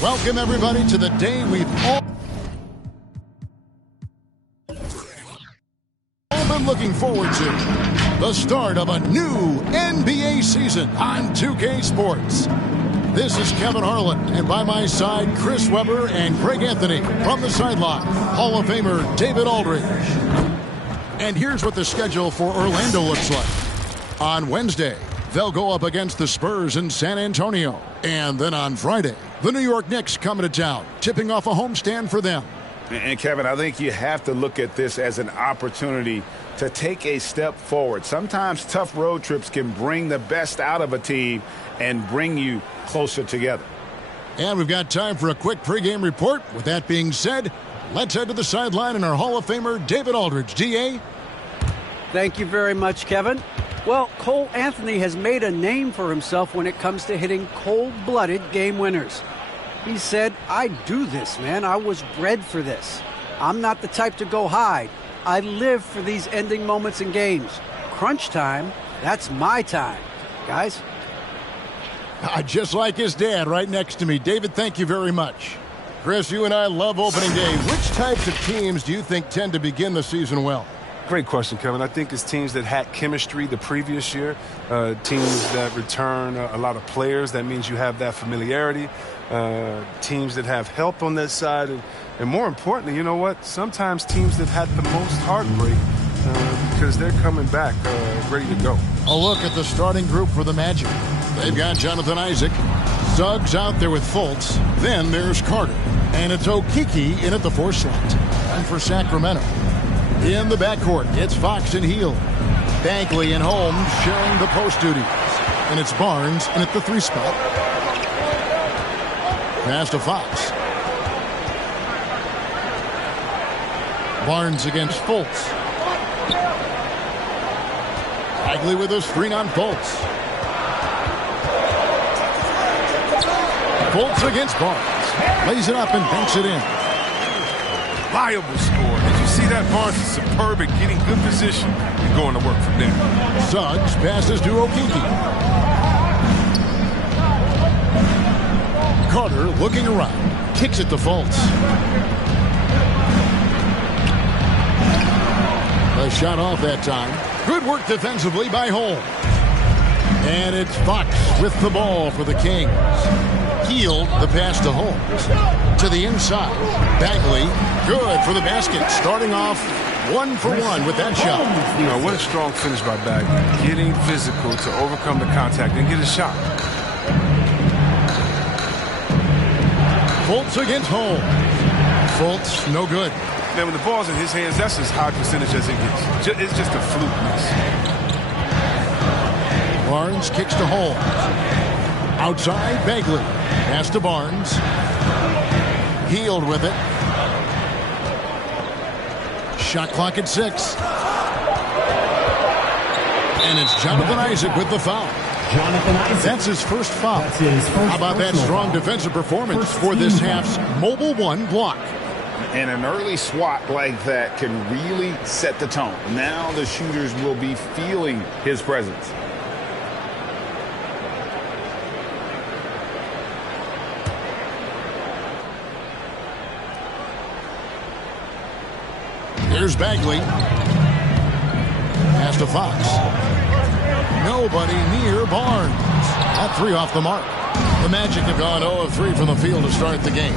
Welcome, everybody, to the day we've all been looking forward to. The start of a new NBA season on 2K Sports. This is Kevin Harlan, and by my side, Chris Webber and Greg Anthony. From the sideline, Hall of Famer David Aldridge. And here's what the schedule for Orlando looks like. On Wednesday, they'll go up against the Spurs in San Antonio. And then on Friday, the New York Knicks coming to town, tipping off a homestand for them. And Kevin, I think you have to look at this as an opportunity to take a step forward. Sometimes tough road trips can bring the best out of a team and bring you closer together. And we've got time for a quick pregame report. With that being said, let's head to the sideline and our Hall of Famer, David Aldridge. DA? Thank you very much, Kevin. Well, Cole Anthony has made a name for himself when it comes to hitting cold-blooded game winners. He said, I do this, man. I was bred for this. I'm not the type to go hide. I live for these ending moments in games. Crunch time, that's my time. Guys? Just like his dad right next to me. David, thank you very much. Chris, you and I love opening day. Which types of teams do you think tend to begin the season well? Great question, Kevin. I think it's teams that had chemistry the previous year, teams that return a lot of players. That means you have that familiarity. Teams that have help on that side. And more importantly, you know what? Sometimes teams that had the most heartbreak because they're coming back ready to go. A look at the starting group for the Magic. They've got Jonathan Isaac. Suggs out there with Fultz. Then there's Carter. And it's Okeke in at the 4 slot. And for Sacramento, in the backcourt, it's Fox and Hield. Bagley and Holmes sharing the post duties. And it's Barnes in at the 3 spot. Pass to Fox. Barnes against Fultz. Bagley with a screen on Fultz. Fultz against Barnes. Lays it up and banks it in. Reliable score. Did you see that? Barnes is superb at getting good position and going to work from there. Suggs passes to Okeke. Carter looking around. Kicks it to Fultz. A shot off that time. Good work defensively by Holmes. And it's Fox with the ball for the Kings. Hield the pass to Holmes. To the inside. Bagley, good for the basket. Starting off 1 for 1 with that shot. You know, what a strong finish by Bagley. Getting physical to overcome the contact and get a shot. Fultz against Holmes. Fultz, no good. Man, when the ball's in his hands, that's as high percentage as it gets. It's just a fluke miss. Barnes kicks to Holmes. Outside, Bagley. Pass to Barnes. Hield with it. Shot clock at 6. And it's Jonathan Isaac with the foul. Jonathan Isaac. That's his first foul. That's his first. How about that strong defensive performance for this half's mobile 1 block? And an early swat like that can really set the tone. Now the shooters will be feeling his presence. Here's Bagley. Pass to Fox. Nobody near Barnes. That 3 off the mark. The Magic have gone 0 of 3 from the field to start the game.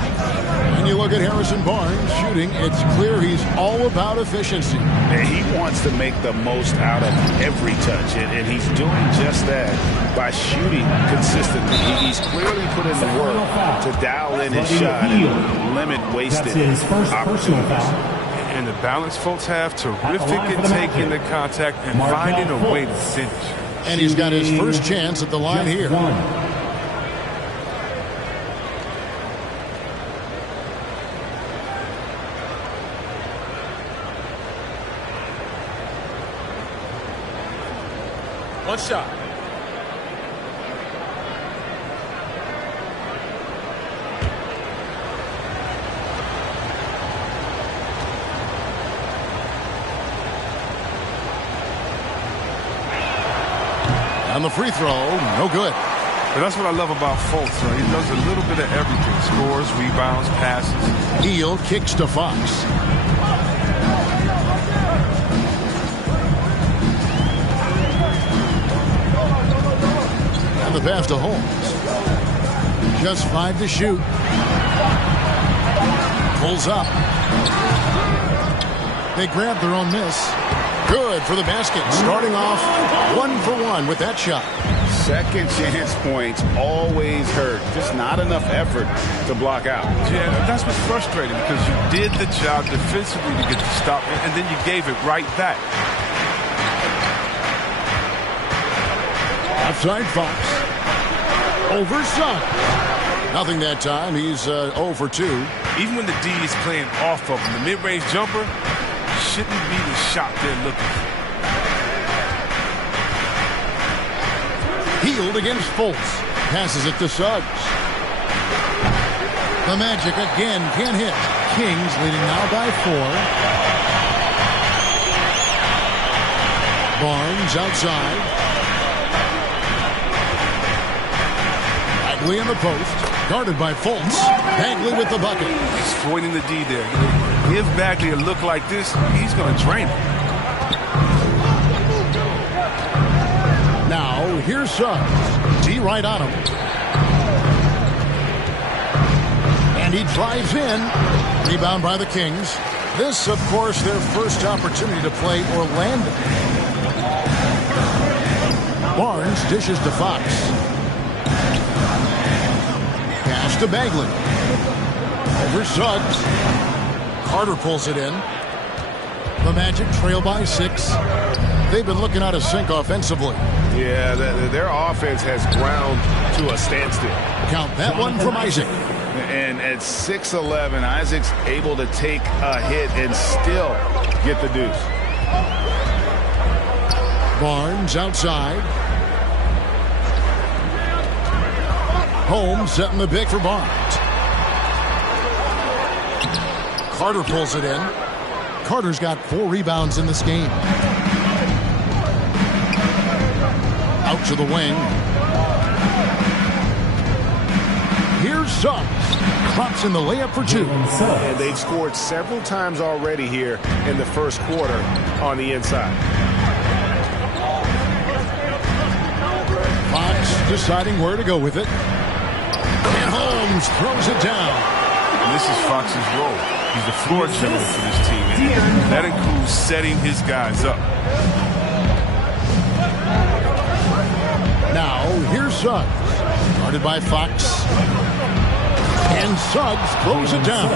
When you look at Harrison Barnes shooting, it's clear he's all about efficiency. And he wants to make the most out of every touch, and he's doing just that by shooting consistently. He's clearly put in the work to dial in his shot and limit wasted opportunities. And the balance folks have, terrific at taking the contact and finding a way to finish. And he's got his first chance at the line here. One shot. On the free throw, no good. But that's what I love about Fultz. He does a little bit of everything. Scores, rebounds, passes. Heel kicks to Fox. And the pass to Holmes. Just 5 to shoot. Pulls up. They grab their own miss. Good for the basket. Starting off 1 for 1 with that shot. Second chance points always hurt. Just not enough effort to block out. Yeah, that's what's frustrating because you did the job defensively to get the stop, and then you gave it right back. Outside Fox. Over Suggs. Nothing that time. He's 0 for 2. Even when the D is playing off of him, the mid-range jumper shouldn't be the shot they're looking for. Healed against Fultz. Passes it to Suggs. The Magic again can't hit. Kings leading now by 4. Barnes outside. Bagley in the post. Guarded by Fultz. Bagley with the bucket. Exploiting the D there. Give Bagley a look like this, he's going to drain it. Now, here's Suggs. D right on him. And he drives in. Rebound by the Kings. This, of course, their first opportunity to play Orlando. Barnes dishes to Fox. Pass to Bagley. Over Suggs. Carter pulls it in. The Magic trail by 6. They've been looking out of sync offensively. Yeah, their offense has ground to a standstill. Count that one from Isaac. And at 6'11", Isaac's able to take a hit and still get the deuce. Barnes outside. Holmes setting the pick for Barnes. Carter pulls it in. Carter's got 4 rebounds in this game. Out to the wing. Here's Suggs. Drops in the layup for 2. And they've scored several times already here in the first quarter on the inside. Fox deciding where to go with it. And Holmes throws it down. And this is Fox's role. He's the floor general for this team. And that includes setting his guys up. Now, here's Suggs. Guarded by Fox. And Suggs throws it down.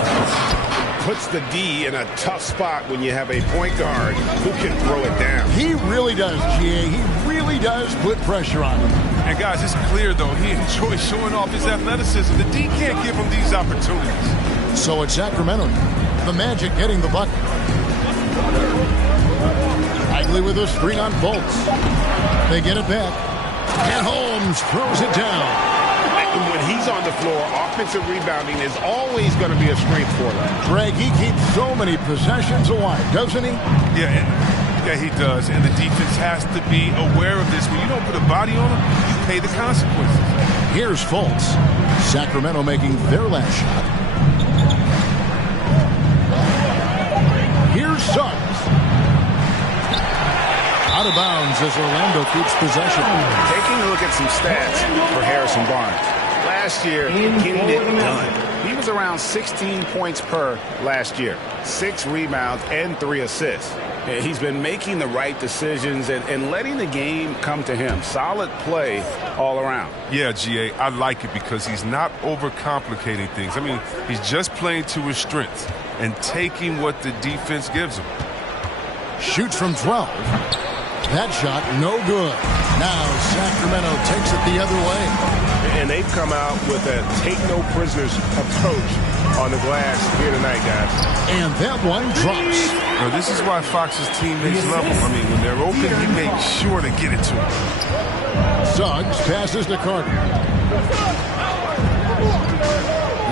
Puts the D in a tough spot when you have a point guard who can throw it down. He really does, G.A. He really does put pressure on him. And guys, it's clear, though, he enjoys showing off his athleticism. The D can't give him these opportunities. So it's Sacramento. The Magic getting the bucket. Bagley with a screen on Fultz. They get it back. And Holmes throws it down. When he's on the floor, offensive rebounding is always going to be a strength for them. Greg, he keeps so many possessions alive, doesn't he? Yeah, he does. And the defense has to be aware of this. When you don't put a body on him, you pay the consequences. Here's Fultz. Sacramento making their last shot. Here's Suggs. Out of bounds as Orlando keeps possession. Taking a look at some stats for Harrison Barnes. Last year, getting it done. He was around 16 points per last year. 6 rebounds and 3 assists. He's been making the right decisions and letting the game come to him. Solid play all around. Yeah, G.A., I like it because he's not overcomplicating things. I mean, he's just playing to his strengths and taking what the defense gives him. Shoots from 12. That shot, no good. Now Sacramento takes it the other way. And they've come out with a take-no-prisoners approach on the glass here tonight, guys. And that one drops. Now, this is why Fox's teammates love him. I mean, when they're open, he makes sure to get it to him. Suggs passes to Carter.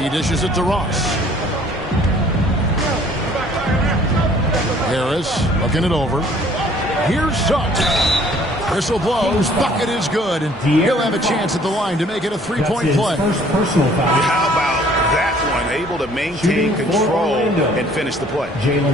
He dishes it to Ross. Harris looking it over. Here's Suggs. Whistle blows. Bucket is good. And he'll have a chance at the line to make it a three-point play. How about that one? Able to maintain control and finish the play.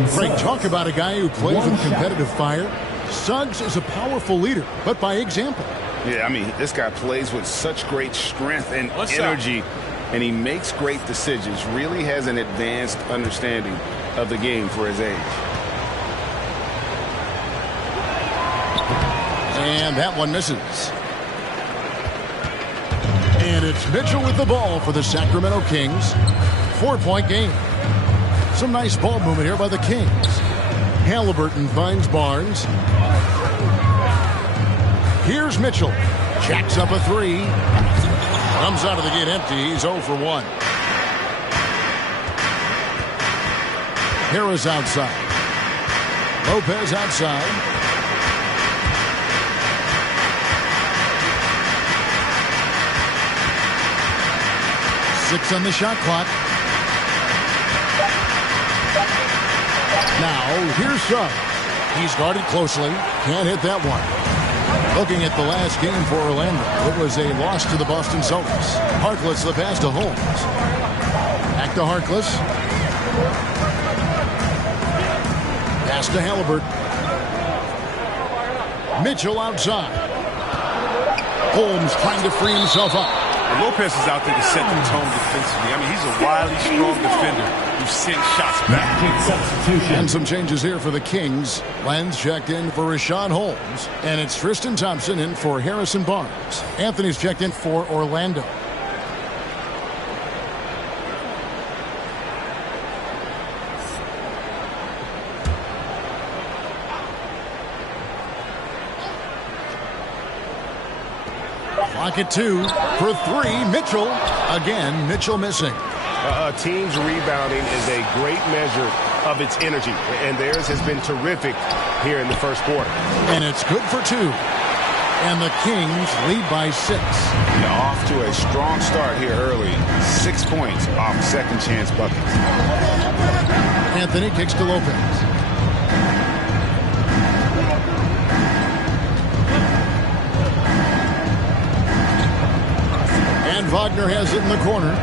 Frank, talk about a guy who plays with competitive fire. Suggs is a powerful leader, but by example. Yeah, I mean, this guy plays with such great strength and energy, and he makes great decisions. Really has an advanced understanding of the game for his age. And that one misses. And it's Mitchell with the ball for the Sacramento Kings. 4-point game. Some nice ball movement here by the Kings. Halliburton finds Barnes. Here's Mitchell. Jacks up a three. Comes out of the gate empty. He's 0 for 1. Harris outside. Lopez outside. Six on the shot clock. Now, here's Suggs. He's guarded closely. Can't hit that one. Looking at the last game for Orlando, it was a loss to the Boston Celtics. Harkless the pass to Holmes. Back to Harkless. Pass to Halliburton. Mitchell outside. Holmes trying to free himself up. And Lopez is out there to set the tone defensively. I mean, he's a wily, strong defender who sends shots back. And some changes here for the Kings. Lenz checked in for Rashawn Holmes. And it's Tristan Thompson in for Harrison Barnes. Anthony's checked in for Orlando. Clock at 2 for 3. Mitchell. Again, Mitchell missing. A team's rebounding is a great measure of its energy, and theirs has been terrific here in the first quarter. And it's good for 2. And the Kings lead by 6. Yeah, off to a strong start here early. 6 points off second chance buckets. Anthony kicks to Lopez. And Wagner has it in the corner.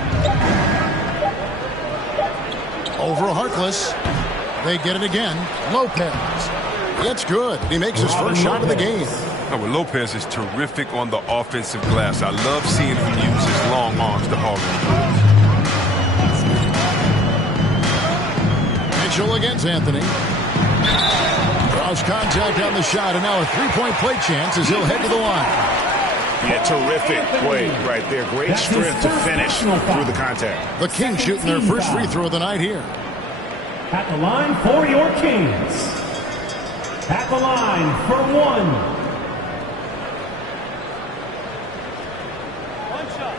Over Harkless. They get it again. Lopez. It's good. He makes his first shot of the game. Oh, well, Lopez is terrific on the offensive glass. I love seeing him use his long arms to hog it. Mitchell against Anthony. Draws contact on the shot, and now a three-point play chance as he'll head to the line. Yeah, terrific play right there. Great strength to finish through the contact. The Kings shooting their first free throw of the night here. At the line for your Kings. At the line for 1. One shot.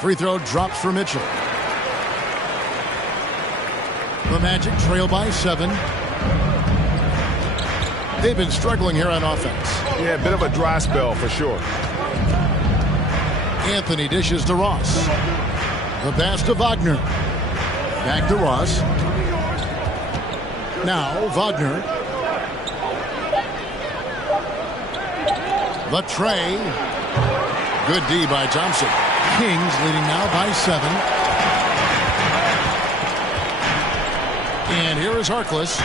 Free throw drops for Mitchell. The Magic trail by 7. They've been struggling here on offense. Yeah, a bit of a dry spell for sure. Anthony dishes to Ross. The pass to Wagner. Back to Ross. Now Wagner. The tray. Good D by Thompson. Kings leading now by 7. And here is Harkless.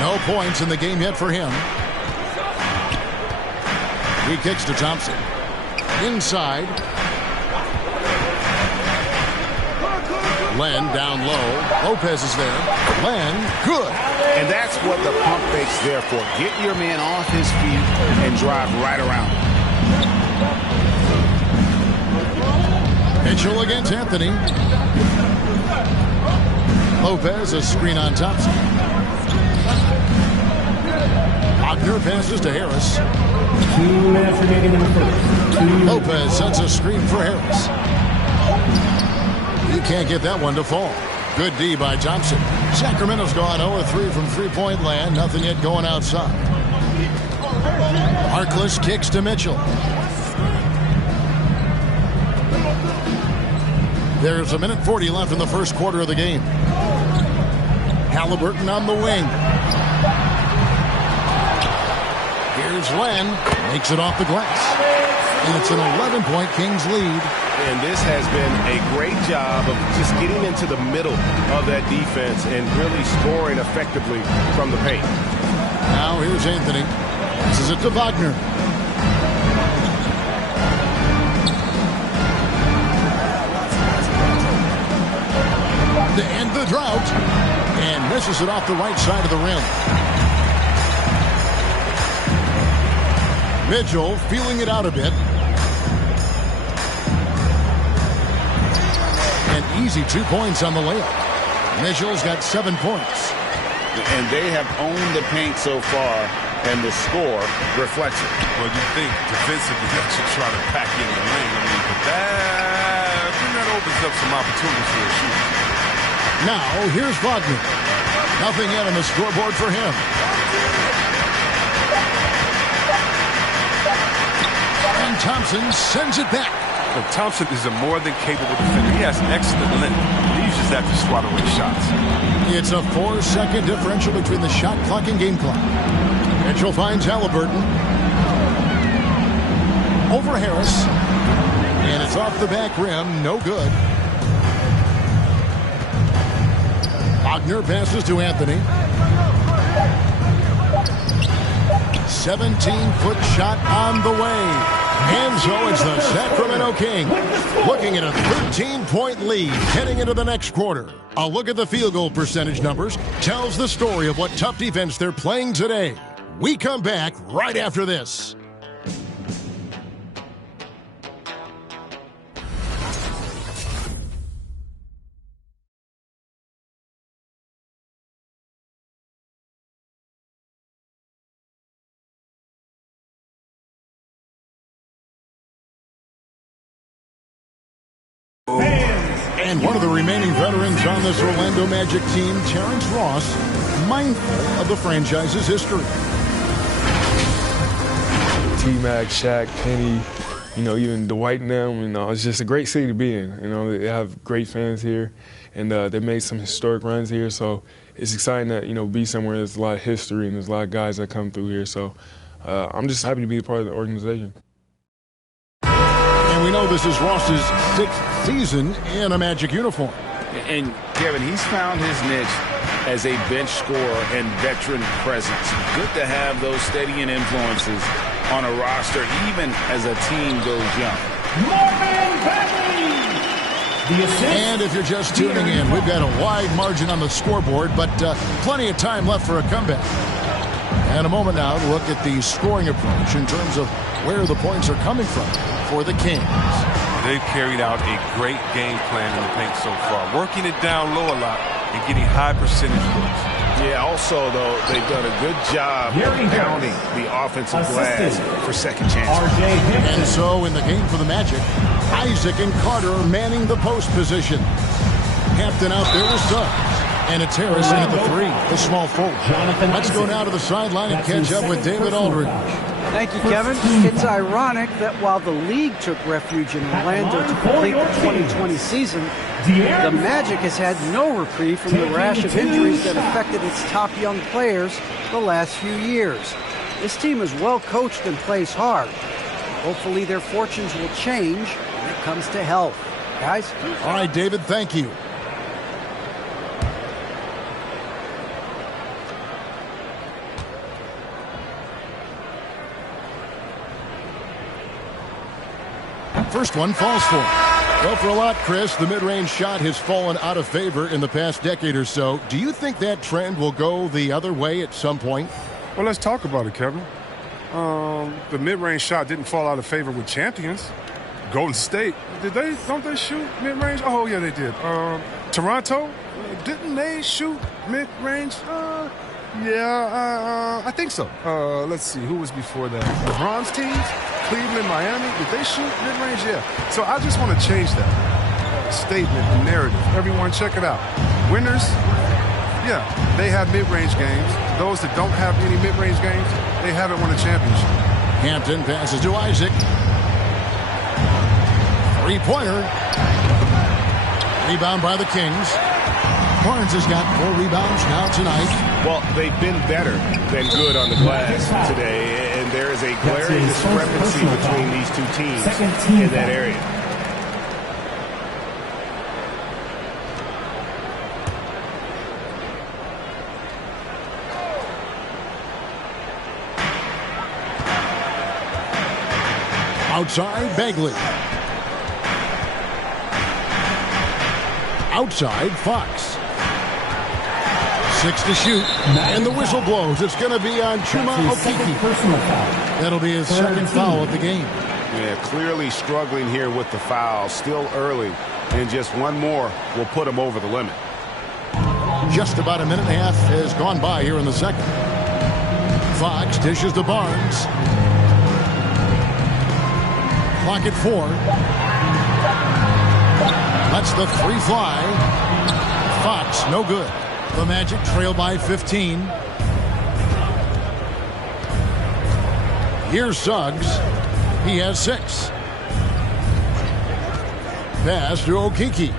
No points in the game yet for him. He kicks to Thompson. Inside. Len down low. Lopez is there. Len, good. And that's what the pump fake's there for. Get your man off his feet and drive right around. Mitchell against Anthony. Lopez, a screen on Thompson. Wagner passes to Harris. 2 minutes remaining in the first. Lopez sends a screen for Harris. He can't get that one to fall. Good D by Thompson. Sacramento's gone 0-3 from three-point land. Nothing yet going outside. Harkless kicks to Mitchell. There's 1:40 left in the first quarter of the game. Halliburton on the wing. Here's Len. Makes it off the glass. And it's an 11-point Kings lead. And this has been a great job of just getting into the middle of that defense and really scoring effectively from the paint. Now here's Anthony. Passes it to Wagner. To end the drought. And misses it off the right side of the rim. Mitchell feeling it out a bit. And easy 2 points on the layup. Mitchell's got 7 points. And they have owned the paint so far, and the score reflects it. Well, you think defensively that should try to pack in the lane. I mean, but that opens up some opportunities for a shooter. Now, here's Wagner. Nothing yet on the scoreboard for him. And Thompson sends it back. But Thompson is a more than capable defender. He has excellent length. He uses that to swat away shots. It's a 4-second differential between the shot clock and game clock. Mitchell finds Halliburton. Over Harris. And it's off the back rim. No good. Wagner passes to Anthony. 17-foot shot on the way. And so it's the Sacramento Kings looking at a 13-point lead heading into the next quarter. A look at the field goal percentage numbers tells the story of what tough defense they're playing today. We come back right after this. And one of the remaining veterans on this Orlando Magic team, Terrence Ross, mindful of the franchise's history. T-Mac, Shaq, Penny, even Dwight and them, it's just a great city to be in. They have great fans here, and they made some historic runs here, so it's exciting that, be somewhere there's a lot of history and there's a lot of guys that come through here, so I'm just happy to be a part of the organization. And we know this is Ross's 6th season in a Magic uniform. And, Kevin, he's found his niche as a bench scorer and veteran presence. Good to have those steadying influences on a roster, even as a team goes young. And if you're just tuning in, we've got a wide margin on the scoreboard, but plenty of time left for a comeback. And a moment now to look at the scoring approach in terms of where the points are coming from for the Kings. They've carried out a great game plan in the paint so far, working it down low a lot and getting high percentage looks. Yeah, also, though, they've done a good job of pounding the offensive glass for second chances. And so in the game for the Magic, Isaac and Carter manning the post position. Hampton out there with subs. And it's Harris in at the 3, the small forward. Let's go now to the sideline and catch up with David Aldridge. Thank you, Kevin. It's ironic that while the league took refuge in Orlando to complete the 2020 season, the Magic has had no reprieve from the rash of injuries that affected its top young players the last few years. This team is well coached and plays hard. Hopefully their fortunes will change when it comes to health. Guys? All right, David, thank you. First one falls for him. Well, for a lot, Chris, the mid-range shot has fallen out of favor in the past decade or so. Do you think that trend will go the other way at some point? Well, let's talk about it, Kevin. The mid-range shot didn't fall out of favor with champions. Golden State, don't they shoot mid-range? Oh, yeah, they did. Toronto, didn't they shoot mid-range? I think so. Let's see, who was before that? LeBron's teams? Cleveland, Miami, did they shoot mid-range? Yeah. So I just want to change that statement, the narrative. Everyone, check it out. Winners, yeah, they have mid-range games. Those that don't have any mid-range games, they haven't won a championship. Hampton passes to Isaac. Three-pointer. Rebound by the Kings. Barnes has got 4 rebounds now tonight. Well, they've been better than good on the glass today, and there is a glaring discrepancy between these two teams in that area. Outside, Bagley. Outside, Fox. 6 to shoot, and the whistle blows. It's going to be on Chuma Okeke. That'll be his second foul of the game. Yeah, clearly struggling here with the foul. Still early, and just one more will put him over the limit. Just about a minute and a half has gone by here in the second. Fox dishes to Barnes. Clock at 4. Lets the 3 fly. Fox, no good. The Magic trail by 15. Here's Suggs. He has 6. Pass to Okeke.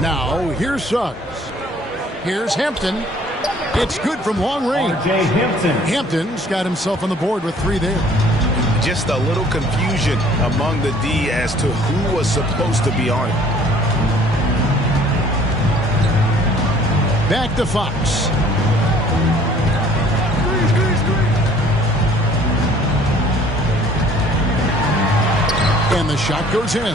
Now, here's Suggs. Here's Hampton. It's good from long range. R.J. Hampton. Hampton's got himself on the board with 3 there. Just a little confusion among the D as to who was supposed to be on it. Back to Fox. And the shot goes in.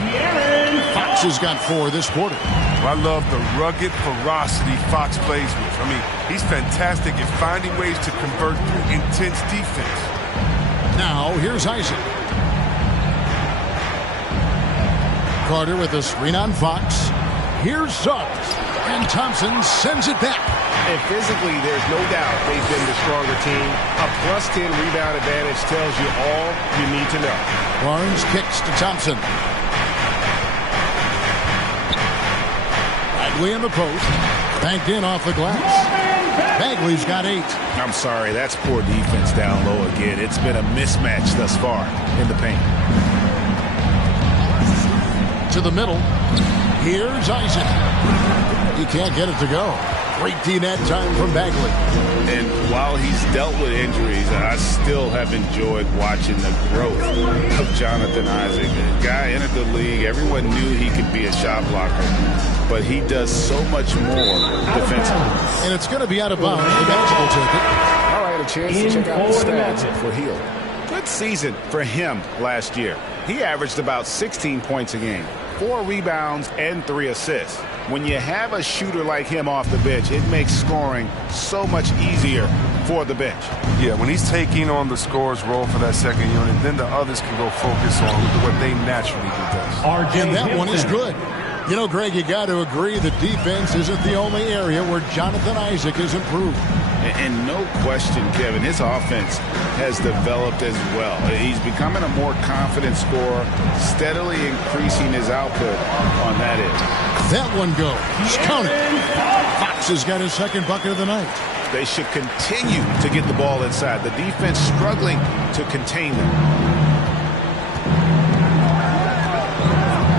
Fox has got 4 this quarter. I love the rugged ferocity Fox plays with. I mean, he's fantastic at finding ways to convert through intense defense. Now, here's Isaac. Carter with a screen on Fox. Here's Suggs. And Thompson sends it back. And physically, there's no doubt they've been the stronger team. A +10 rebound advantage tells you all you need to know. Barnes kicks to Thompson. Bagley in the post. Banked in off the glass. Bagley's got 8. I'm sorry, that's poor defense down low again. It's been a mismatch thus far in the paint. To the middle. Here's Isaac. He can't get it to go. Great D that time from Bagley. And while he's dealt with injuries, I still have enjoyed watching the growth of Jonathan Isaac. The guy entered the league. Everyone knew he could be a shot blocker, but he does so much more defensively. And it's going to be out of bounds. The Magic will take it. All right, a chance to check out the stats for Hill. Good season for him last year. He averaged about 16 points a game, 4 rebounds, and 3 assists. When you have a shooter like him off the bench, it makes scoring so much easier for the bench. Yeah, when he's taking on the scorer's role for that second unit, then the others can go focus on what they naturally do best. And that one is good. You know, Greg, you got to agree the defense isn't the only area where Jonathan Isaac has improved. And no question, Kevin, his offense has developed as well. He's becoming a more confident scorer, steadily increasing his output on that end. That one goes. Count it. Fox has got his second bucket of the night. They should continue to get the ball inside. The defense struggling to contain them.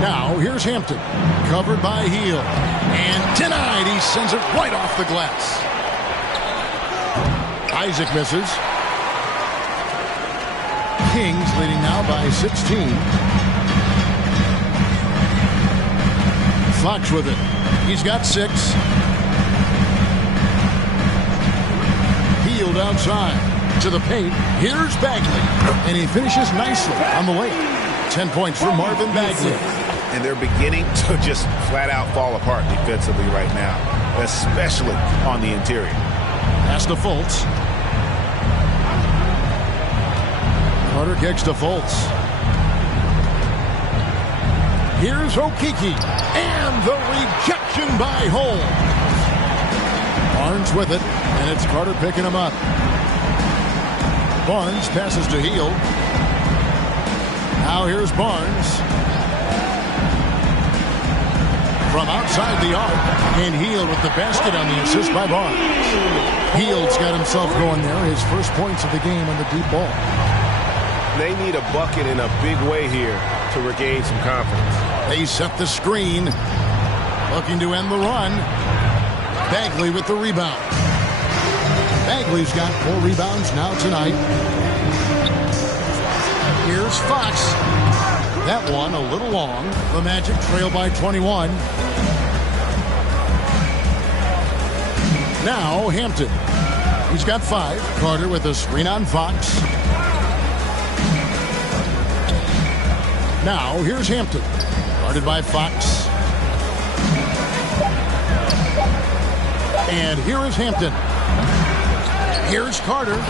Now, here's Hampton. Covered by Heel. And denied. He sends it right off the glass. Isaac misses. Kings leading now by 16. Fox with it. He's got 6. Healed outside to the paint. Here's Bagley. And he finishes nicely on the lane. 10 points for Marvin Bagley. And they're beginning to just flat out fall apart defensively right now, especially on the interior. Pass to Fultz. Carter kicks to Fultz. Here's Okeke. And the rejection by Holmes. Barnes with it. And it's Carter picking him up. Barnes passes to Heel. Now here's Barnes. From outside the arc. And Heel with the basket on the assist by Barnes. Heel's got himself going there. His first points of the game on the deep ball. They need a bucket in a big way here to regain some confidence. They set the screen. Looking to end the run. Bagley with the rebound. Bagley's got 4 rebounds now tonight. Here's Fox. That one a little long. The Magic trail by 21. Now Hampton. He's got 5. Carter with a screen on Fox. Now here's Hampton. Guarded by Fox. And here is Hampton. Here's Carter.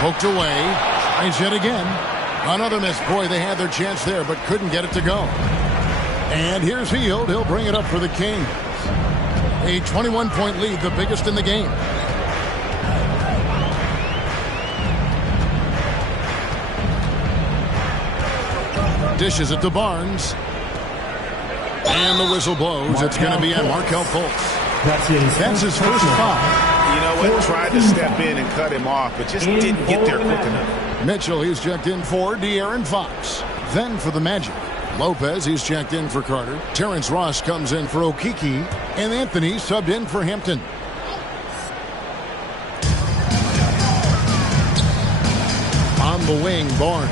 Poked away. Tries yet again. Another miss. Boy, they had their chance there, but couldn't get it to go. And here's Hield. He'll bring it up for the Kings. A 21-point lead, the biggest in the game. Dishes it to Barnes. And the whistle blows. It's going to be on Markelle Fultz. That's his first foul. You know what? Tried to step in and cut him off, but just didn't get there quick enough. Mitchell, he's checked in for De'Aaron Fox. Then for the Magic. Lopez, he's checked in for Carter. Terrence Ross comes in for Okeke. And Anthony subbed in for Hampton. On the wing, Barnes.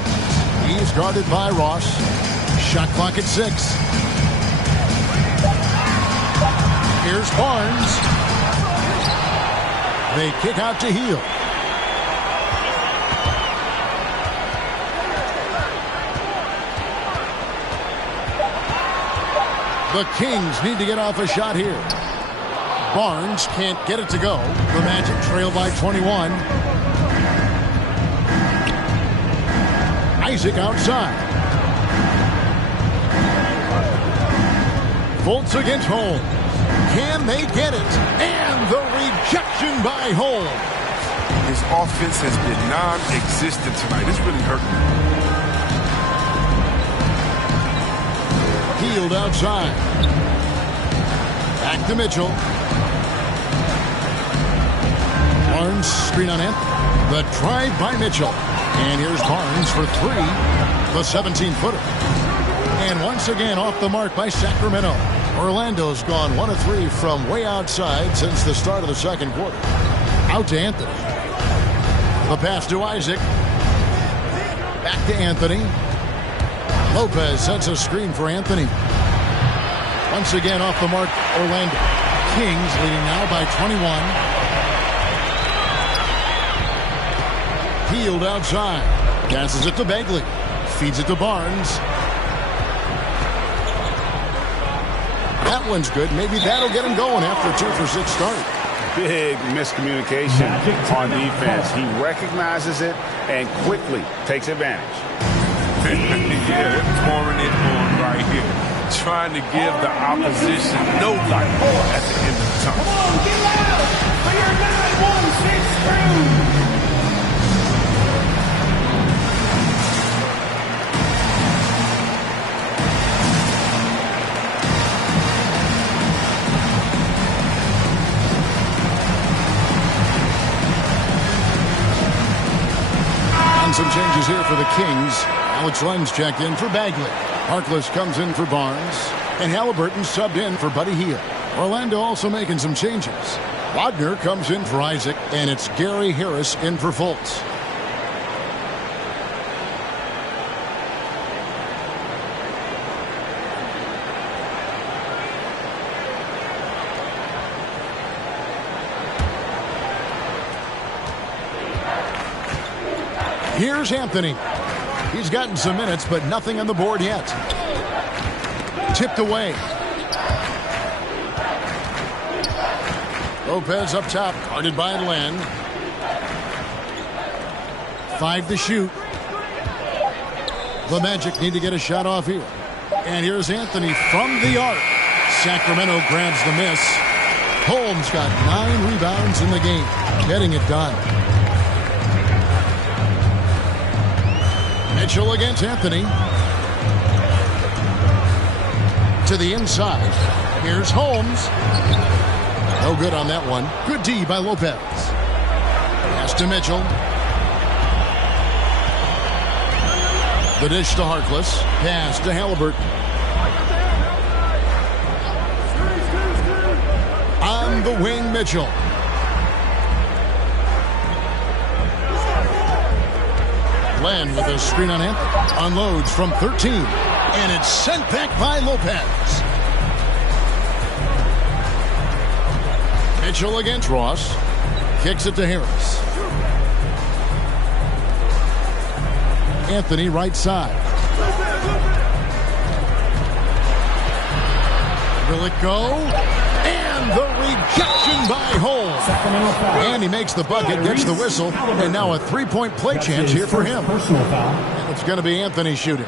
He's guarded by Ross. Shot clock at 6. Here's Barnes. They kick out to Hield. The Kings need to get off a shot here. Barnes can't get it to go. The Magic trail by 21. Isaac outside. Fultz against Holmes. Can they get it? And the rejection by Holmes. His offense has been non-existent tonight. It's really hurting him. Hield outside. Back to Mitchell. Barnes screen on him. The drive by Mitchell. And here's Barnes for 3. The 17-footer. And once again off the mark by Sacramento. Orlando's gone 1 of 3 from way outside since the start of the second quarter. Out to Anthony. The pass to Isaac. Back to Anthony. Lopez sets a screen for Anthony. Once again off the mark, Orlando. Kings leading now by 21. Hield outside. Passes it to Bagley. Feeds it to Barnes. That one's good. Maybe that'll get him going after a 2-for-6 start. Big miscommunication on defense. He recognizes it and quickly takes advantage. Yeah, they're pouring it on right here. Trying to give the opposition no life at the end of the tunnel. Come on, get loud for your 9-1-6 crew. Some changes here for the Kings. Alex Len's checked in for Bagley. Harkless comes in for Barnes. And Halliburton subbed in for Buddy Hield. Orlando also making some changes. Wagner comes in for Isaac. And it's Gary Harris in for Fultz. Here's Anthony. He's gotten some minutes, but nothing on the board yet. Tipped away. Lopez up top, guarded by Len. 5 to shoot. The Magic need to get a shot off here. And here's Anthony from the arc. Sacramento grabs the miss. Holmes got 9 rebounds in the game, getting it done. Mitchell against Anthony. To the inside. Here's Holmes. No good on that one. Good D by Lopez. Pass to Mitchell. The dish to Harkless. Pass to Halliburton. On the wing, Mitchell. Len with a screen on Anthony. Unloads from 13. And it's sent back by Lopez. Mitchell against Ross. Kicks it to Harris. Anthony right side. Will it go? And the rejection by Holmes. And he makes the bucket, gets the whistle, and now a three-point play chance here for him. And it's going to be Anthony shooting.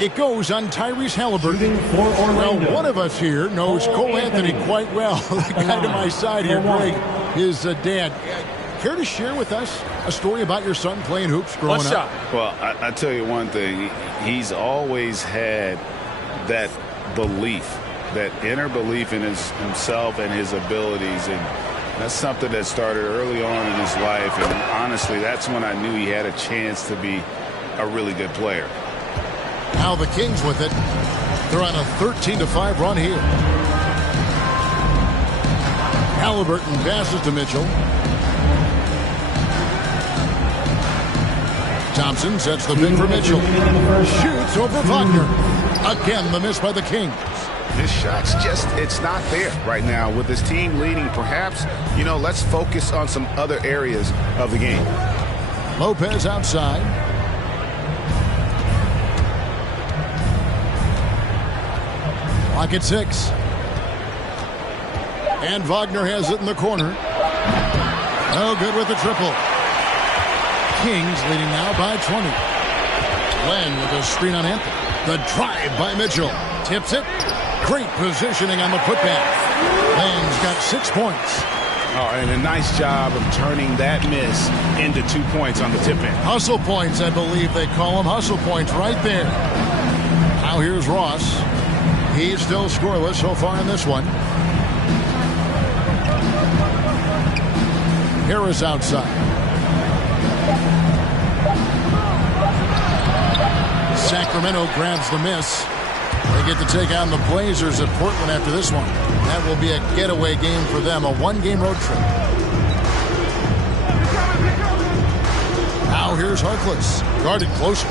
It goes on Tyrese Halliburton. Well, one of us here knows Cole Anthony quite well. The guy to my side here, Greg, is dad. Care to share with us a story about your son playing hoops growing up? Well, I tell you one thing. He's always had that belief, that inner belief in himself and his abilities. And that's something that started early on in his life. And honestly, that's when I knew he had a chance to be a really good player. Now the Kings with it. They're on a 13-5 run here. Halliburton passes to Mitchell. Thompson sets the pick for Mitchell. Shoots over Wagner. Again, the miss by the Kings. This shot's just, it's not there right now. With his team leading, perhaps, let's focus on some other areas of the game. Lopez outside. Clock at 6. And Wagner has it in the corner. No good with the triple. Kings leading now by 20. Len with a screen on Anthony. The drive by Mitchell. Tips it. Great positioning on the putback. Len's got 6 points. Oh, and a nice job of turning that miss into 2 points on the tip-in. Hustle points, I believe they call them. Hustle points right there. Now here's Ross. He's still scoreless so far in this one. Harris outside. Sacramento grabs the miss. They get to take on the Blazers at Portland after this one. That will be a getaway game for them, a one-game road trip. Now here's Harkless, guarded closer.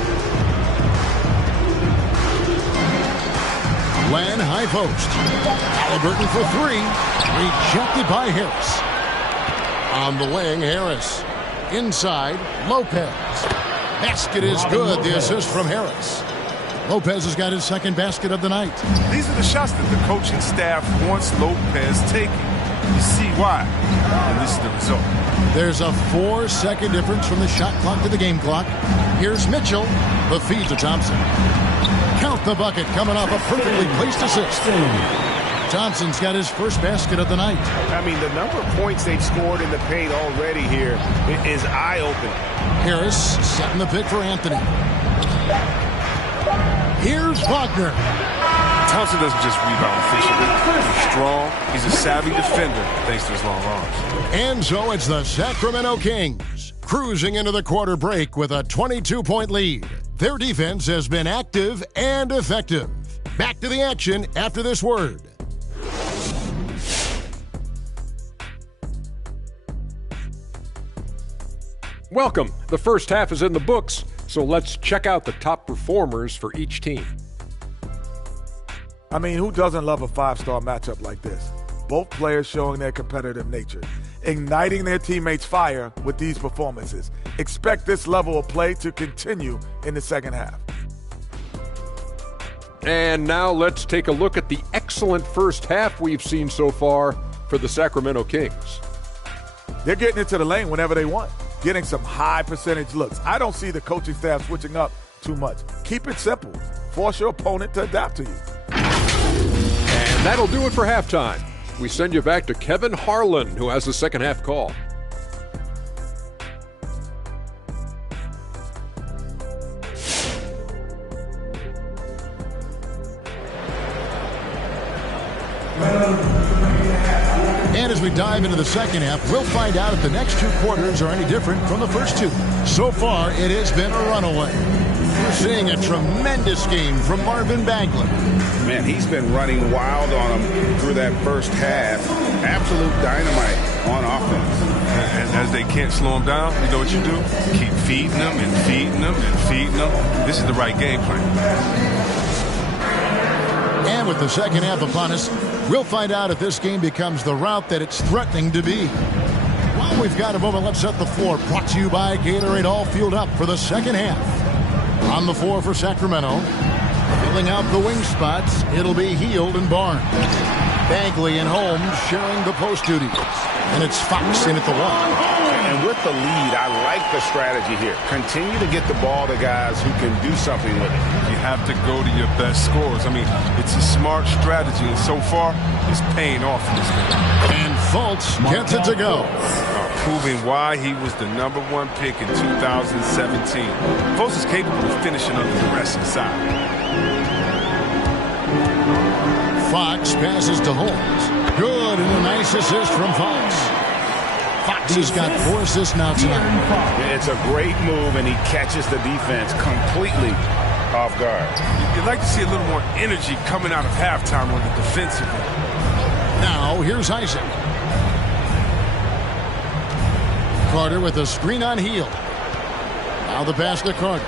Len high post. Halliburton for 3. Rejected by Harris. On the wing, Harris. Inside, Lopez. Basket is good. The assist from Harris. Lopez has got his second basket of the night. These are the shots that the coaching staff wants Lopez taking. You see why. And this is the result. There's a 4-second difference from the shot clock to the game clock. Here's Mitchell. The feed to Thompson. Count the bucket coming off a perfectly placed assist. Thompson's got his first basket of the night. I mean, the number of points they've scored in the paint already here is eye-opening. Harris setting the pick for Anthony. Here's Wagner. Thompson doesn't just rebound efficiently. He's strong. He's a savvy defender thanks to his long arms. And so it's the Sacramento Kings cruising into the quarter break with a 22-point lead. Their defense has been active and effective. Back to the action after this word. Welcome. The first half is in the books, so let's check out the top performers for each team. I mean, who doesn't love a five-star matchup like this? Both players showing their competitive nature, igniting their teammates' fire with these performances. Expect this level of play to continue in the second half. And now let's take a look at the excellent first half we've seen so far for the Sacramento Kings. They're getting into the lane whenever they want, getting some high percentage looks. I don't see the coaching staff switching up too much. Keep it simple. Force your opponent to adapt to you. And that'll do it for halftime. We send you back to Kevin Harlan, who has the second half call. And as we dive into the second half, we'll find out if the next two quarters are any different from the first two. So far, it has been a runaway. We're seeing a tremendous game from Marvin Bagley. Man, he's been running wild on him through that first half. Absolute dynamite on offense. And as they can't slow him down, you know what you do? Keep feeding them and feeding them and feeding them. This is the right game plan. And with the second half upon us, we'll find out if this game becomes the route that it's threatening to be. While we've got a moment, let's set the floor. Brought to you by Gatorade, all fueled up for the second half. On the floor for Sacramento. Filling out the wing spots, it'll be Hield and Barnes. Bagley and Holmes sharing the post duties. And it's Fox in at the one. And with the lead, I like the strategy here. Continue to get the ball to guys who can do something with it. You have to go to your best scorers. I mean, it's a smart strategy, and so far, it's paying off in this game. And Fultz gets it to go. Proving why he was the #1 pick in 2017. Fultz is capable of finishing under the rest inside. Fox passes to Holmes. Good, and a nice assist from Fox. Fox has got 4 assists now tonight. It's a great move, and he catches the defense completely off guard. You'd like to see a little more energy coming out of halftime on the defensive end. Now, here's Isaac. Carter with a screen on Hield. Now the pass to Carter.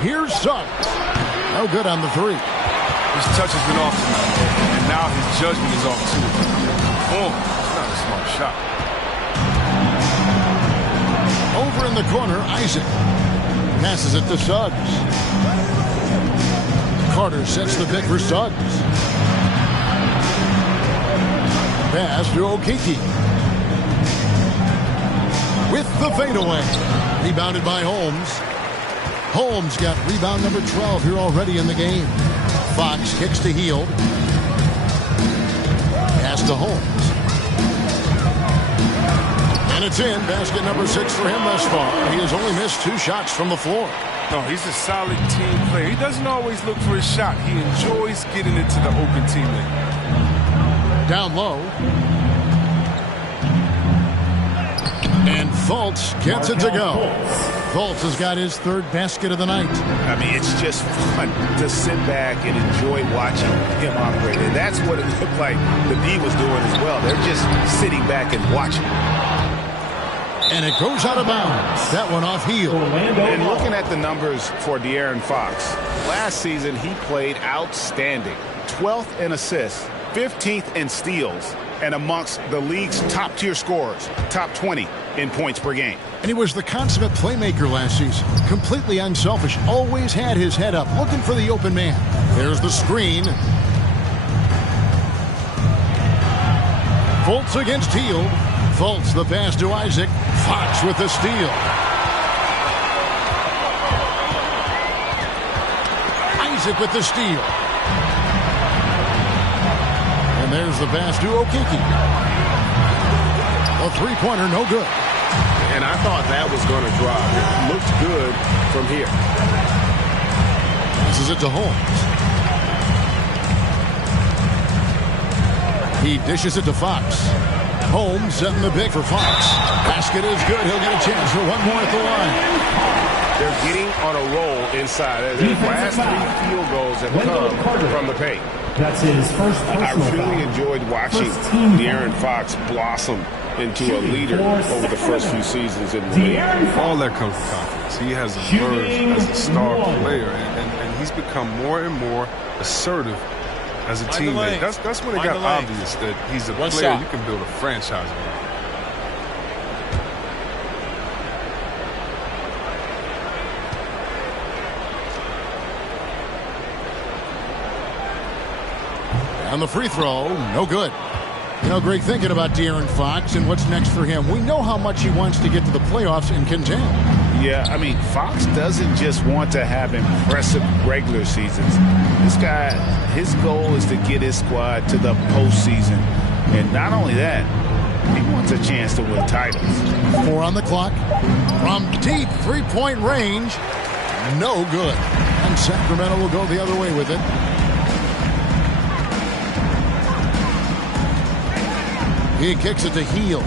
Here's Suggs. No good on the 3. His touch has been off tonight, and now his judgment is off too. Oh, it's not a smart shot. Over in the corner, Isaac passes it to Suggs. Carter sets the pick for Suggs. Pass to Okeke. With the fadeaway. Rebounded by Holmes. Holmes got rebound number 12 here already in the game. Fox kicks to Hield. Pass to Holmes. And it's in. Basket number 6 for him thus far. He has only missed 2 shots from the floor. No, he's a solid team player. He doesn't always look for his shot. He enjoys getting it to the open teammate. Down low. And Fultz gets it to go. Fultz has got his 3rd basket of the night. I mean, it's just fun to sit back and enjoy watching him operate. And that's what it looked like the D was doing as well. They're just sitting back and watching. And it goes out of bounds. That one off Hield. And looking at the numbers for De'Aaron Fox, last season he played outstanding. 12th in assists, 15th in steals, and amongst the league's top-tier scorers, top 20 in points per game. And he was the consummate playmaker last season. Completely unselfish. Always had his head up, looking for the open man. There's the screen. Fultz against Hield. Fultz the pass to Isaac. Fox with the steal. Isaac with the steal. And there's the pass to Okeke. A 3-pointer, no good. And I thought that was going to drop. It looked good from here. Passes it to Holmes. He dishes it to Fox. Holmes setting the pick for Fox. Basket is good. He'll get a chance for one more at the line. They're getting on a roll inside. Their last 3 field goals have come from the paint. That's his first personal I really enjoyed watching De'Aaron Fox blossom into a leader over the first few seasons in the league. All that comes with confidence. He has emerged as a star player, and he's become more and more assertive as a teammate. That's when it got obvious that he's a player you can build a franchise around. On the free throw, no good. You know, Greg, thinking about De'Aaron Fox and what's next for him, we know how much he wants to get to the playoffs and contend. Yeah, I mean, Fox doesn't just want to have impressive regular seasons. This guy, his goal is to get his squad to the postseason. And not only that, he wants a chance to win titles. 4 on the clock. From deep 3-point range, no good. And Sacramento will go the other way with it. He kicks it to Hield.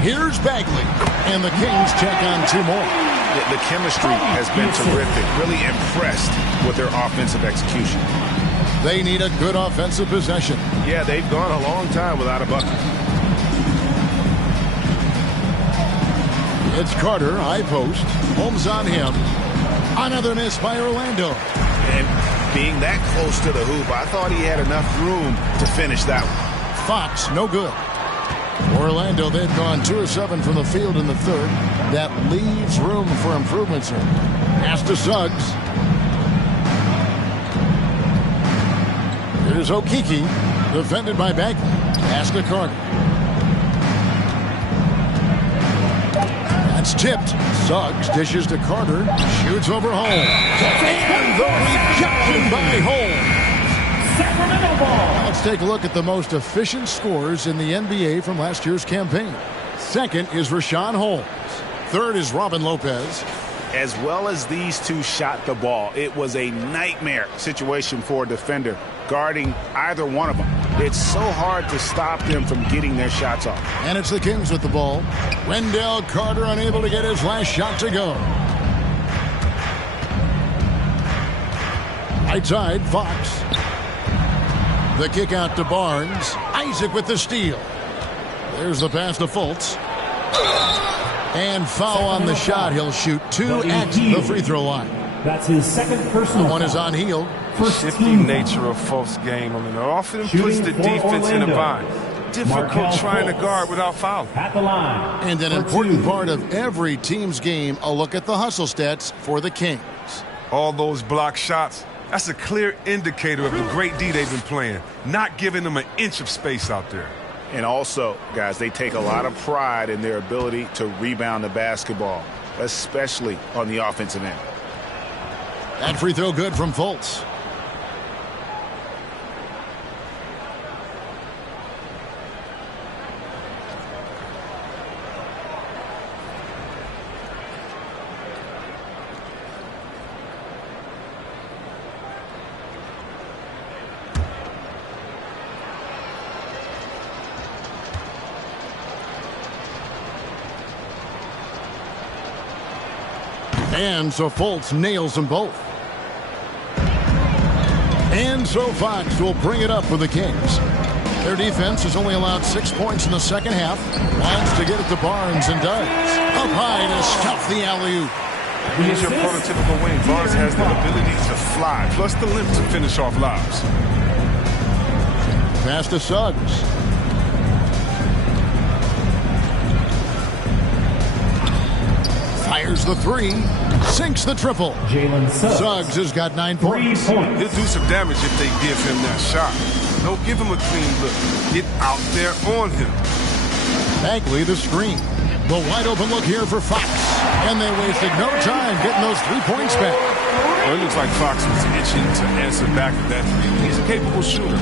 Here's Bagley. And the Kings check on 2 more. The chemistry has been terrific. Really impressed with their offensive execution. They need a good offensive possession. Yeah, they've gone a long time without a bucket. It's Carter, high post. Holmes on him. Another miss by Orlando. And being that close to the hoop, I thought he had enough room to finish that one. Fox, no good. Orlando, they've gone 2 of 7 from the field in the third. That leaves room for improvements here. Pass to Suggs. Here's Okeke, defended by Bagley. Pass to Carter. That's tipped. Suggs dishes to Carter. Shoots over Holmes. And the rejection by Holmes. Sacramento ball. Let's take a look at the most efficient scorers in the NBA from last year's campaign. Second is Rashawn Holmes. Third is Robin Lopez. As well as these two shot the ball, it was a nightmare situation for a defender guarding either one of them. It's so hard to stop them from getting their shots off. And it's the Kings with the ball. Wendell Carter unable to get his last shot to go. Right side, Fox. The kick out to Barnes. Isaac with the steal. There's the pass to Fultz. And foul on the shot. He'll shoot 2 at the free throw line. That's his second personal. One is on Hield. Shifting nature of Fultz's game. I mean, it often puts the defense in a bind. Difficult trying to guard without fouling. At the line. And an important part of every team's game, a look at the hustle stats for the Kings. All those block shots, that's a clear indicator of the great D they've been playing, not giving them an inch of space out there. And also, guys, they take a lot of pride in their ability to rebound the basketball, especially on the offensive end. That free throw good from Fultz. And so Fultz nails them both. And so Fox will bring it up for the Kings. Their defense has only allowed 6 points in the second half. Wants to get it to Barnes and does. Up high to stuff the alley-oop. He's your prototypical wing. Barnes has the ability to fly, plus the length to finish off lobs. Pass to Suggs. Fires the three. Sinks the triple. Jalen Suggs has got 9 points. He'll do some damage if they give him that shot. Don't give him a clean look. Get out there on him. Bagley the screen. The wide open look here for Fox. And they wasted no time getting those 3 points back. Well, it looks like Fox was itching to answer back to that three. He's a capable shooter.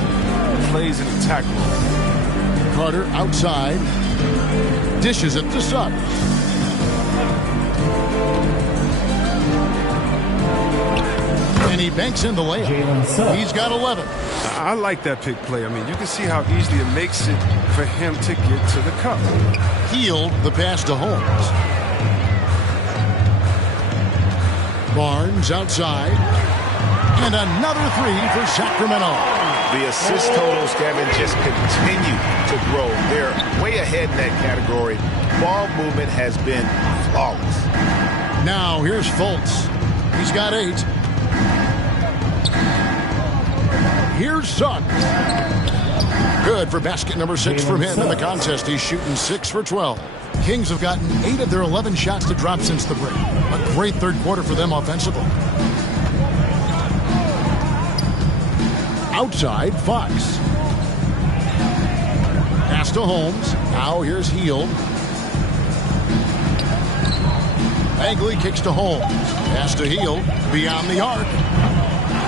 Plays an attack role. Carter outside. Dishes it to Suggs. And he banks in the layup. He's got 11. I like that pick play. I mean, you can see how easily it makes it for him to get to the cup. Hield the pass to Holmes. Barnes outside. And another three for Sacramento. The assist totals, Kevin, just continue to grow. They're way ahead in that category. Ball movement has been flawless. Now here's Fultz. He's got 8. Here's Suggs. Good for basket number 6 from him in the contest. He's shooting 6 for 12. Kings have gotten 8 of their 11 shots to drop since the break. A great third quarter for them offensively. Outside, Fox. Pass to Holmes. Now here's Hield. Bagley kicks to Holmes. Pass to Hield. Beyond the arc.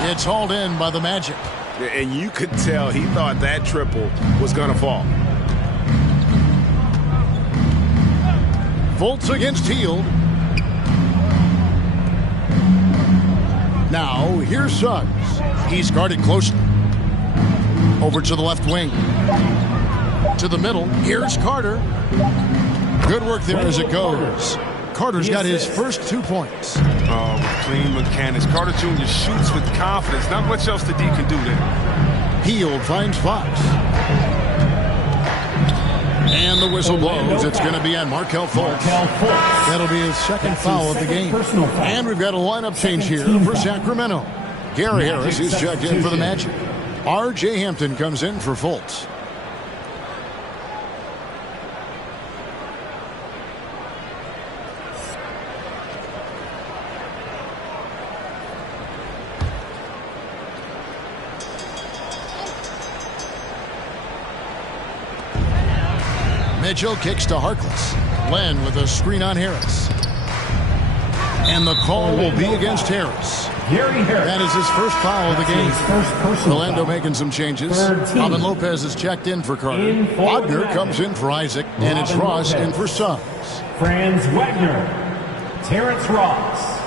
It's hauled in by the Magic. And you could tell he thought that triple was going to fall. Fultz against Hield. Now, here's Suggs. He's guarded closely. Over to the left wing. To the middle. Here's Carter. Good work there as it goes. Carter's got his first 2 points. With clean mechanics. Carter Jr. shoots with confidence. Not much else that he can do there. Hield finds Fox. And the whistle blows. It's going to be on Markelle Fultz. That'll be his second foul of the game. And we've got a lineup change here for Sacramento. Gary Harris is checked in for the Magic. R.J. Hampton comes in for Fultz. Mitchell kicks to Harkless. Len with a screen on Harris. And the call will be against Harris. That is his first foul of the game. Orlando making some changes. Robin Lopez is checked in for Carter. Wagner comes in for Isaac. And it's Ross in for Suggs. Franz Wagner. Terrence Ross.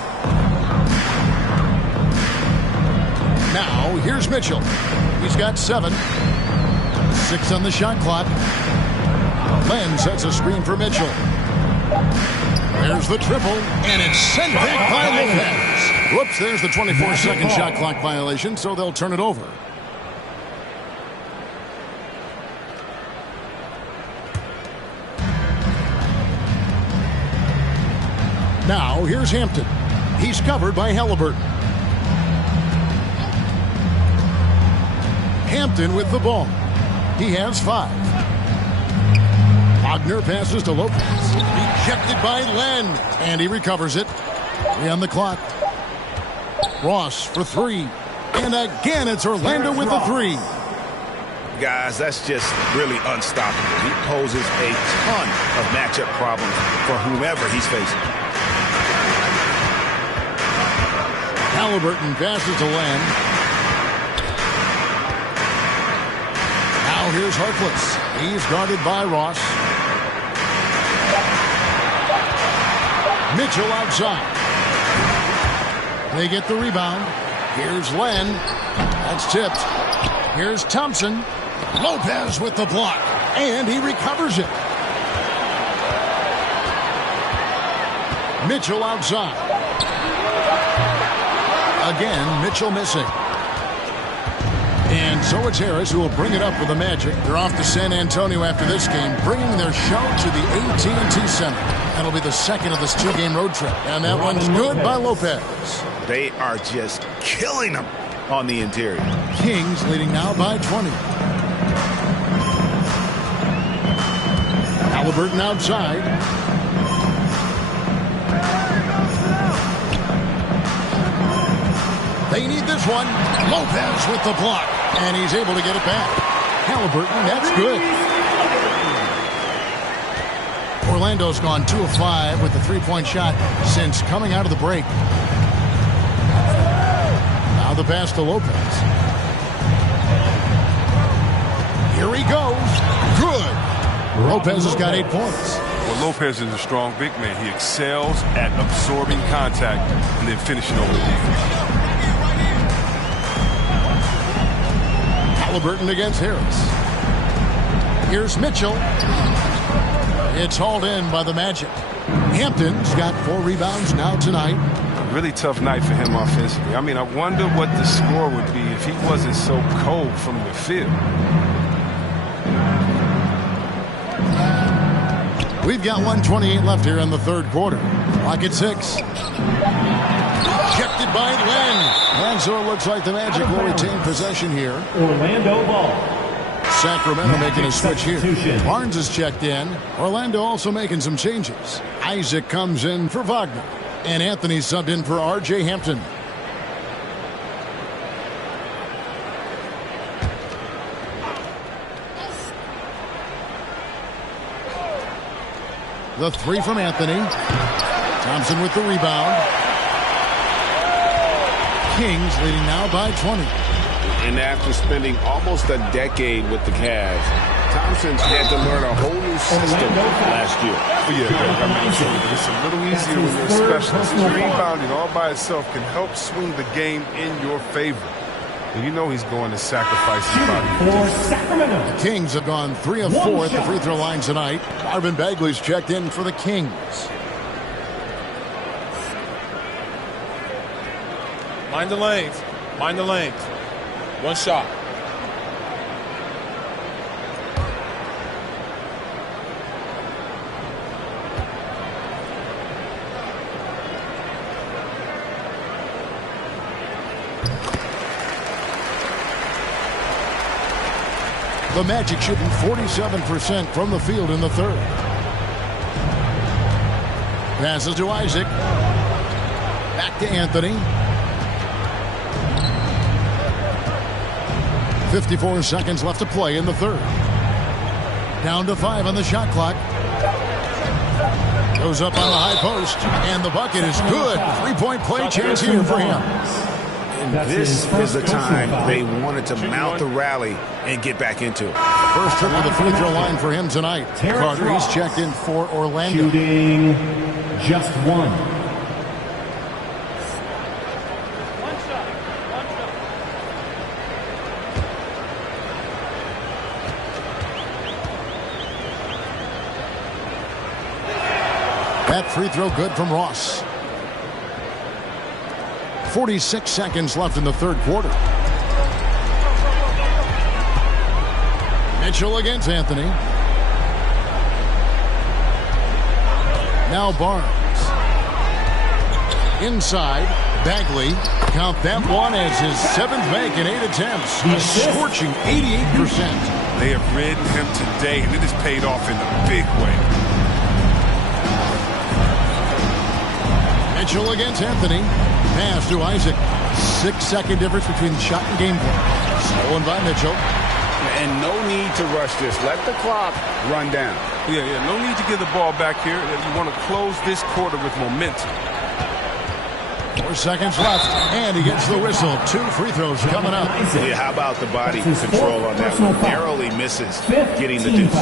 Now, here's Mitchell. He's got 7. 6 on the shot clock. Len sets a screen for Mitchell. There's the triple, and it's sent back by Lopez. Whoops, there's the 24-second shot clock violation, so they'll turn it over. Now, here's Hampton. He's covered by Halliburton. Hampton with the ball. He has 5. Wagner passes to Lopez. Rejected by Len. And he recovers it. 3 on the clock. Ross for 3. And again, it's Orlando with the 3. Guys, that's just really unstoppable. He poses a ton of matchup problems for whomever he's facing. Halliburton passes to Len. Now here's Harkless. He's guarded by Ross. Mitchell outside. They get the rebound. Here's Len. That's tipped. Here's Thompson. Lopez with the block. And he recovers it. Mitchell outside. Again, Mitchell missing. And so it's Harris who will bring it up with the Magic. They're off to San Antonio after this game, bringing their show to the AT&T Center. That'll be the second of this 2-game road trip. And that one's good by Lopez. They are just killing them on the interior. Kings leading now by 20. Halliburton outside. They need this one. Lopez with the block. And he's able to get it back. Halliburton, that's good. Orlando's gone 2 of 5 with the 3-point shot since coming out of the break. Now the pass to Lopez. Here he goes. Good. Lopez has got 8 points. Well, Lopez is a strong big man. He excels at absorbing contact and then finishing over the defense. Halliburton against Harris. Here's Mitchell. It's hauled in by the Magic. Hampton's got 4 rebounds now tonight. A really tough night for him offensively. I mean, I wonder what the score would be if he wasn't so cold from the field. We've got 1:28 left here in the third quarter. Clock at 6. Kept it by Len. And so it looks like the Magic will retain possession here. Orlando ball. Sacramento making a switch here. Barnes is checked in. Orlando also making some changes. Isaac comes in for Wagner. And Anthony subbed in for R.J. Hampton. The 3 from Anthony. Thompson with the rebound. Kings leading now by 20. And after spending almost a decade with the Cavs, Thompson had to learn a whole new system last year. It's a little easier when you're a specialist. Rebounding all by itself can help swing the game in your favor. And you know he's going to sacrifice his body. For Sacramento. The Kings have gone 3 of 4 at the free throw line tonight. Marvin Bagley's checked in for the Kings. Mind the lanes. Mind the lanes. One shot. The Magic shooting 47% from the field in the third. Passes to Isaac. Back to Anthony. 54 seconds left to play in the third. Down to 5 on the shot clock. Goes up on the high post, and the bucket is good. Three-point play chance here for him. And this is the time they wanted to mount the rally and get back into it. First trip to the free throw line for him tonight. Carter, he's checked in for Orlando. Shooting just one. That free throw good from Ross. 46 seconds left in the third quarter. Mitchell against Anthony. Now Barnes. Inside, Bagley. Count that one as his 7th make in 8 attempts. A scorching 88%. They have ridden him today, and it has paid off in a big way. Mitchell against Anthony. Pass to Isaac. 6-second difference between shot and game clock. Stolen by Mitchell. And no need to rush this. Let the clock run down. Yeah, no need to get the ball back here. You want to close this quarter with momentum. 4 seconds left, and he gets the whistle. 2 free throws coming up. Yeah, how about the body control on that one? Narrowly misses getting the deuce.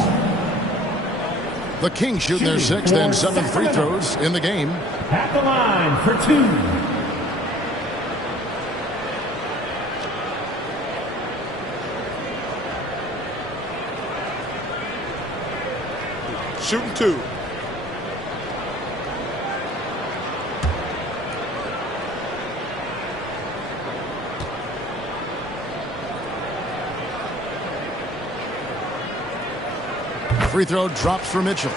The Kings shooting their 6th and 7th free throws in the game. At the line for 2. Shooting 2. Free throw drops for Mitchell.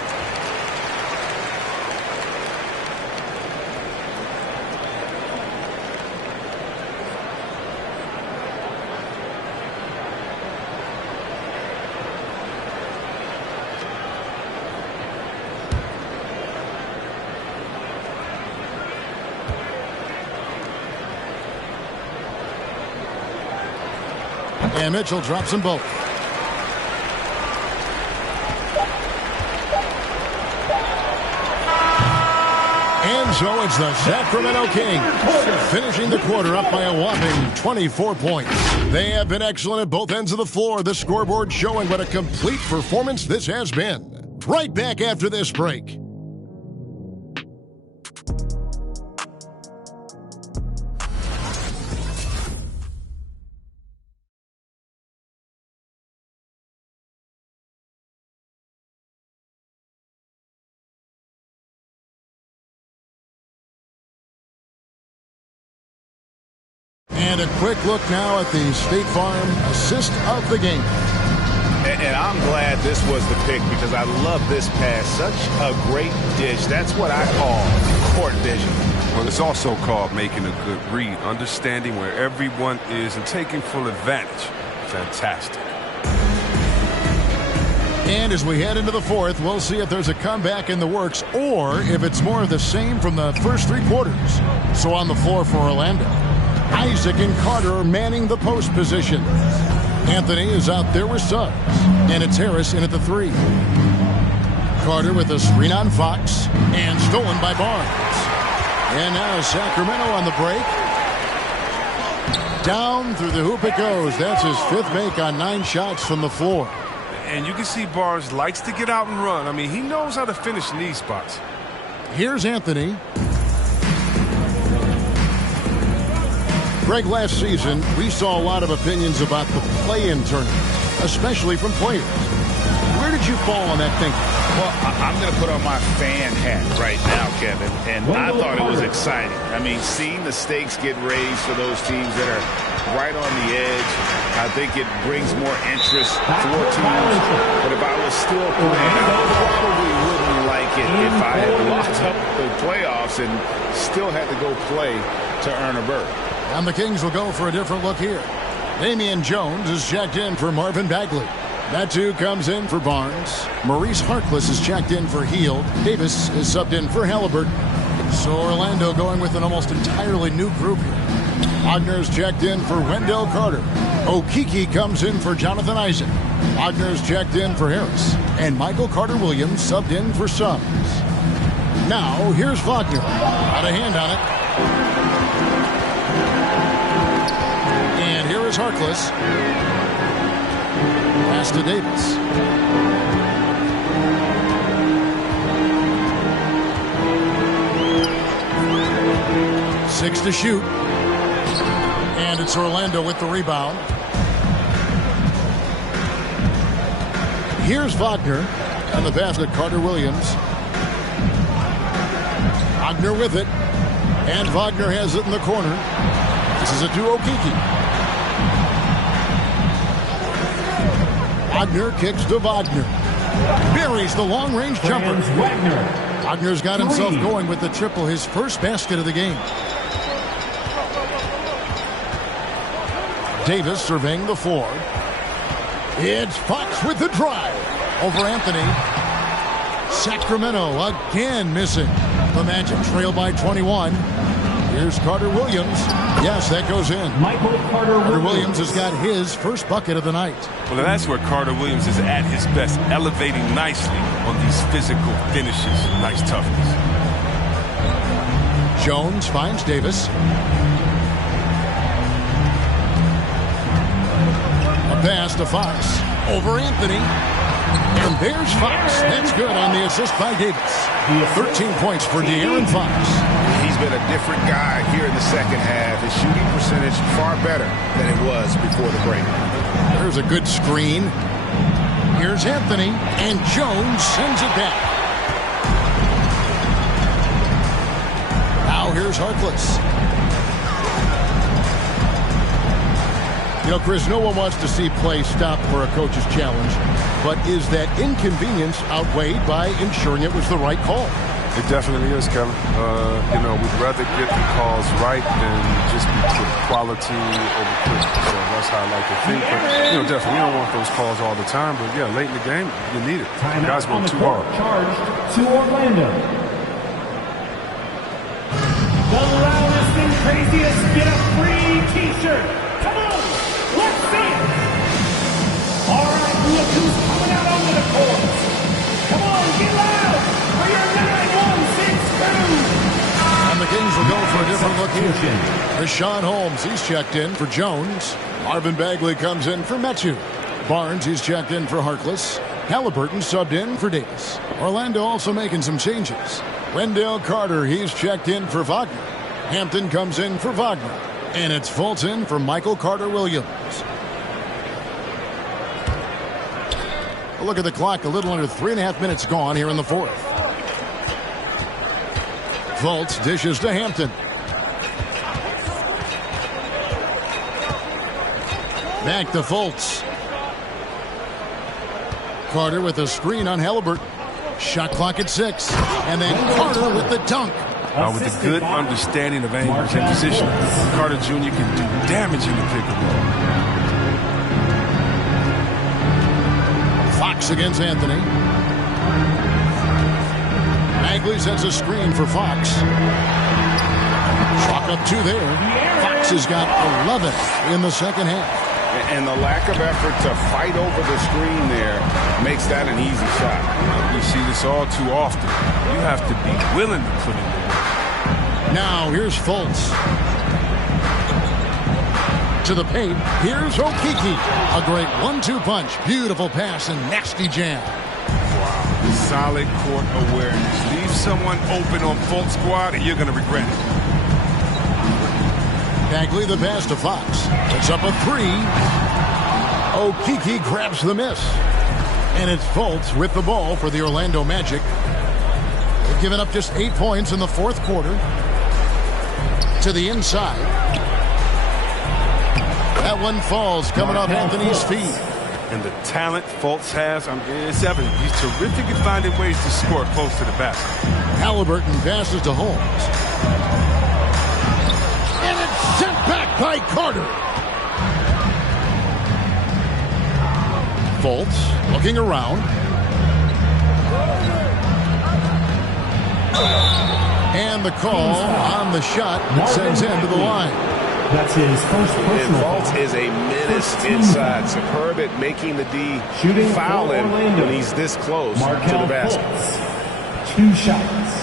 And Mitchell drops them both. And so it's the Sacramento Kings finishing the quarter up by a whopping 24 points. They have been excellent at both ends of the floor. The scoreboard showing what a complete performance this has been. Right back after this break. And a quick look now at the State Farm assist of the game. And I'm glad this was the pick because I love this pass. Such a great dish. That's what I call court vision. Well, it's also called making a good read, understanding where everyone is and taking full advantage. Fantastic. And as we head into the fourth, we'll see if there's a comeback in the works or if it's more of the same from the first 3 quarters. So on the floor for Orlando, Isaac and Carter are manning the post position. Anthony is out there with subs, and it's Harris in at the 3. Carter with a screen on Fox, and stolen by Barnes. And now Sacramento on the break. Down through the hoop it goes. That's his 5th make on 9 shots from the floor. And you can see Barnes likes to get out and run. I mean, he knows how to finish in these spots. Here's Anthony. Greg, last season, we saw a lot of opinions about the play-in tournament, especially from players. Where did you fall on that thinking? Well, I'm going to put on my fan hat right now, Kevin, and I thought it was exciting. I mean, seeing the stakes get raised for those teams that are right on the edge, I think it brings more interest for teams. But if I was still playing, I probably wouldn't like it if I had locked up the playoffs and still had to go play to earn a berth. And the Kings will go for a different look here. Damian Jones is checked in for Marvin Bagley. Metu comes in for Barnes. Maurice Harkless is checked in for Hield. Davis is subbed in for Halliburton. So Orlando going with an almost entirely new group here. Wagner's checked in for Wendell Carter. Okeke comes in for Jonathan Isaac. Wagner's checked in for Harris. And Michael Carter-Williams subbed in for Suggs. Now, here's Wagner. Got a hand on it. And here is Harkless. Pass to Davis. Six to shoot. And it's Orlando with the rebound. Here's Wagner. And the pass to Carter-Williams. Wagner with it. And Wagner has it in the corner. This is a to Okeke. Wagner kicks to Wagner. Buries the long-range jumper. Wagner's got himself going with the triple, his first basket of the game. Davis surveying the floor. It's Fox with the drive. Over Anthony. Sacramento again missing. The Magic trail by 21. Here's Carter-Williams. Yes, that goes in. Carter-Williams has got his first bucket of the night. Well, that's where Carter-Williams is at his best, elevating nicely on these physical finishes. Nice toughness. Jones finds Davis. A pass to Fox. Over Anthony. And there's Fox. That's good on the assist by Davis. 13 points for De'Aaron Fox. He's been a different guy here in the second half. His shooting percentage far better than it was before the break. There's a good screen. Here's Anthony, and Jones sends it back. Now here's Harkless. You know, Chris, no one wants to see play stop for a coach's challenge, but is that inconvenience outweighed by ensuring it was the right call? It definitely is, Kevin. You know, we'd rather get the calls right than just be quick quality over quick. So that's how I like to think. But, you know, definitely, you don't want those calls all the time. But, yeah, late in the game, you need it. You guys went too hard. Charged to Orlando. The loudest and craziest get a free T-shirt. Come on, let's see it. All right, look who's coming out onto the court. Come on, get loud for your 9162. And the Kings will go for a different look here. Rashawn Holmes, he's checked in for Jones. Marvin Bagley comes in for Metu. Barnes, he's checked in for Harkless. Halliburton subbed in for Davis. Orlando also making some changes. Wendell Carter, he's checked in for Wagner. Hampton comes in for Wagner. And it's Fultz in for Michael Carter-Williams. A look at the clock, a little under 3.5 minutes gone here in the fourth. Fultz dishes to Hampton. Back to Fultz. Carter with a screen on Halliburton. Shot clock at 6. And then Carter with the dunk. With a good understanding of angles and position, Carter Jr. can do damage in the pick-and-roll. Fox against Anthony. Bagley sends a screen for Fox. Chalk up 2 there. Fox has got 11 in the second half. And the lack of effort to fight over the screen there makes that an easy shot. You see this all too often. You have to be willing to put in the work. Now here's Fultz. To the paint. Here's Okeke. A great 1-2 punch. Beautiful pass and nasty jam. Wow. Solid court awareness. Leave someone open on Fultz squad and you're going to regret it. Bagley the pass to Fox. It's up a 3. Okeke grabs the miss. And it's Fultz with the ball for the Orlando Magic. They've given up just 8 points in the fourth quarter. To the inside. That one falls coming off Anthony's feet. And the talent Fultz has, it's evident. He's terrific at finding ways to score close to the basket. Halliburton passes to Holmes. And it's sent back by Carter. Fultz looking around. And the call on the shot that sends him to the line. That's his first personal foul. Fultz is a menace inside. Superb at making the D foul him when he's this close to the basket. Fultz. 2 shots.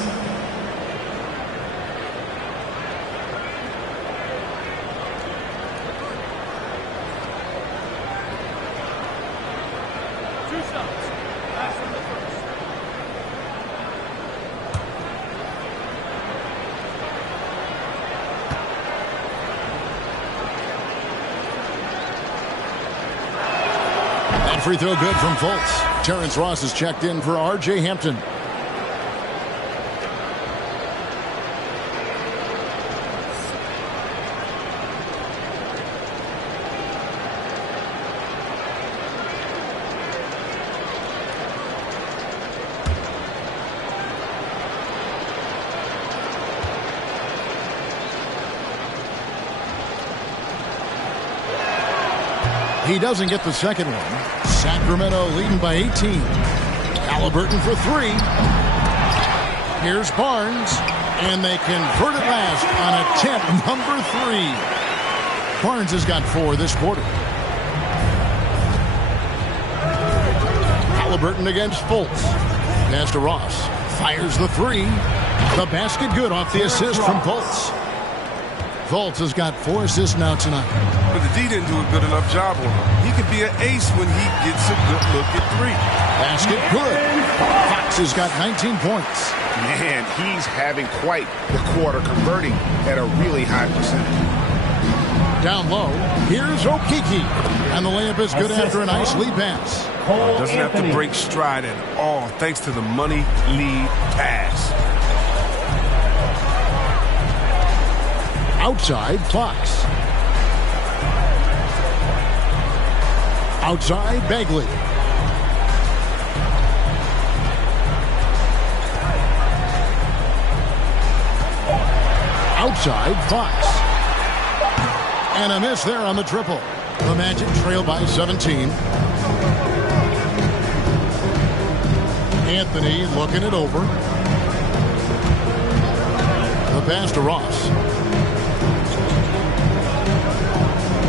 Free throw good from Fultz. Terrence Ross is checked in for R.J. Hampton. He doesn't get the second one. Sacramento leading by 18. Halliburton for 3. Here's Barnes. And they convert it last on attempt number 3. Barnes has got 4 this quarter. Halliburton against Fultz. Pass to Ross. Fires the 3. The basket good off the assist from Fultz. Fultz has got 4 assists now tonight. But the D didn't do a good enough job on him. He could be an ace when he gets a good look at 3. Basket good. Fox has got 19 points. Man, he's having quite the quarter, converting at a really high percentage. Down low, here's Okeke. And the layup is good after a nice lead pass. Doesn't have to break stride at all thanks to the money lead pass. Outside, Fox. Outside, Bagley. Outside, Fox. And a miss there on the triple. The Magic trail by 17. Anthony looking it over. The pass to Ross.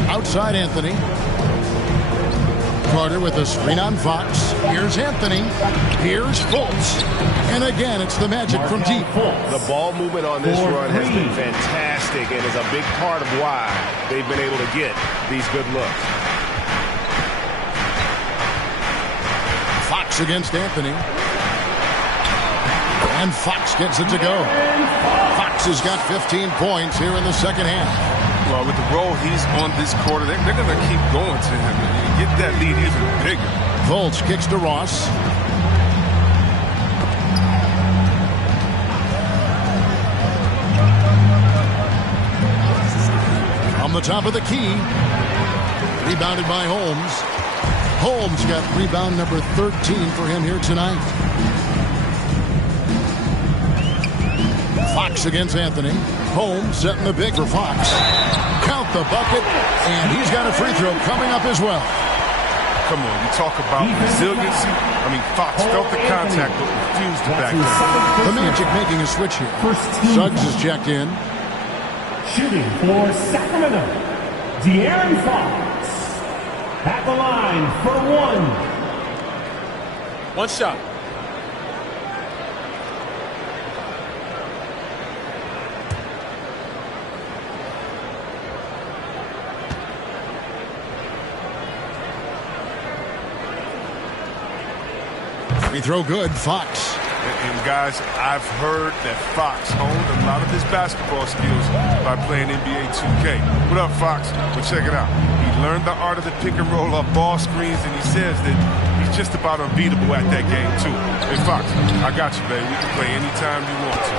Outside Anthony. Carter with a screen on Fox. Here's Anthony. Here's Fultz. And again, it's the Magic from deep. The ball movement on this run has been fantastic and is a big part of why they've been able to get these good looks. Fox against Anthony. And Fox gets it to go. Fox has got 15 points here in the second half. Well, with the role he's on this quarter, they're going to keep going to him and get that lead even bigger. Fultz kicks to Ross. From the top of the key. Rebounded by Holmes. Holmes got rebound number 13 for him here tonight. Fox against Anthony. Holmes setting the big for Fox. Count the bucket, and he's got a free throw coming up as well. Come on, you talk about resiliency. I mean, Fox felt the contact but refused to back down. The Magic making a switch here. Suggs is checked in. Shooting for Sacramento, De'Aaron Fox. At the line for 1. 1 shot. Free throw good, Fox. And guys, I've heard that Fox honed a lot of his basketball skills by playing NBA 2K. What up, Fox? Well, check it out. He learned the art of the pick and roll off ball screens, and he says that he's just about unbeatable at that game, too. Hey, Fox, I got you, baby. We can play anytime you want to.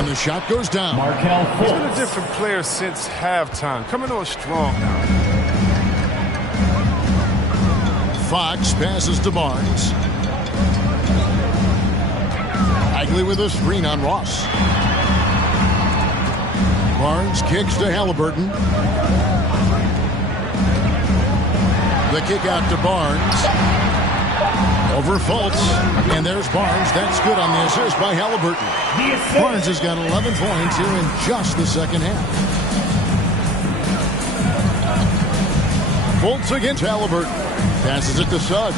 And the shot goes down. He's been a different player since halftime. Coming on strong now. Fox passes to Barnes. Bagley with a screen on Ross. Barnes kicks to Halliburton. The kick out to Barnes. Over Fultz. And there's Barnes. That's good on the assist by Halliburton. Barnes has got 11 points here in just the second half. Fultz against Halliburton. Passes it to Suggs.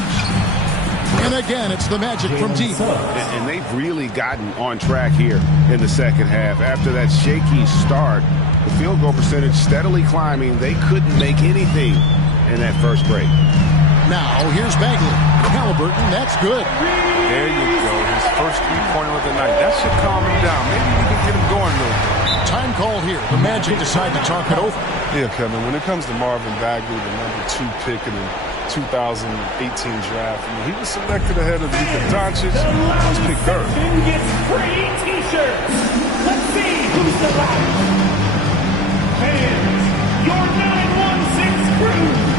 And again, it's the Magic from deep. And they've really gotten on track here in the second half. After that shaky start, the field goal percentage steadily climbing. They couldn't make anything in that first break. Now, here's Bagley. Halliburton, that's good. There you go. His first three-pointer of the night. That should calm him down. Maybe we can get him going a little bit. Time call here. The Magic decide to talk it over. Yeah, Kevin, when it comes to Marvin Bagley, the #2 pick in the 2018 draft, I mean, he was selected ahead of Luka Doncic. He was picked third. Gets free T-shirts. Let's see who's the last. Fans, your 916 crew.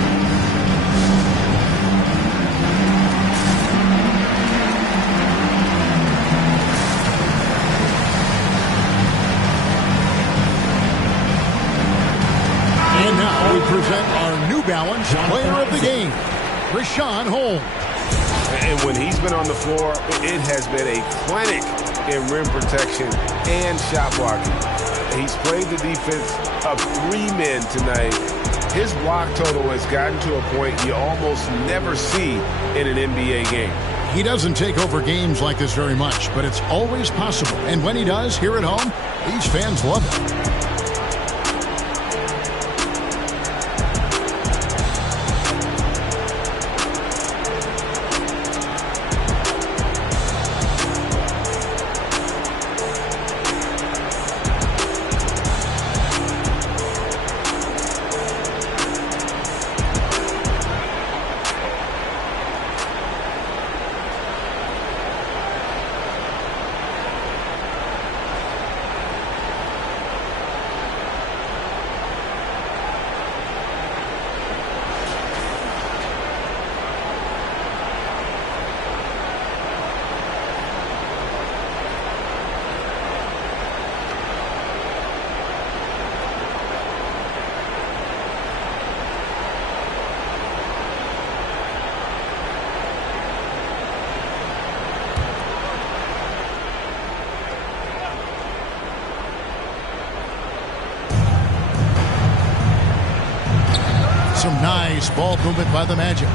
And now we present our New Balance player of the game, Richaun Holmes. And when he's been on the floor, it has been a clinic in rim protection and shot blocking. He's played the defense of 3 men tonight. His block total has gotten to a point you almost never see in an NBA game. He doesn't take over games like this very much, but it's always possible. And when he does, here at home, these fans love it. Some nice ball movement by the Magic.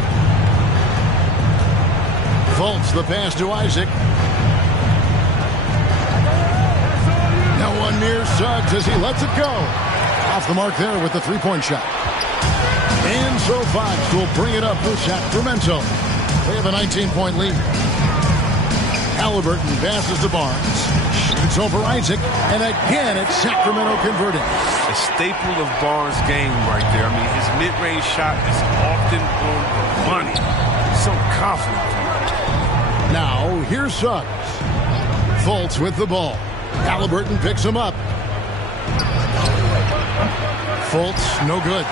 Fultz the pass to Isaac. No one near Suggs as he lets it go. Off the mark there with the three-point shot. And so Fox will bring it up for Sacramento. They have a 19-point lead. Halliburton passes to Barnes. Shoots over Isaac. And again, it's Sacramento converting. A staple of Barnes' game right there. I mean, his mid-range shot is often on the money. So confident. Now, here's Suggs. Fultz with the ball. Halliburton picks him up. Fultz, no good.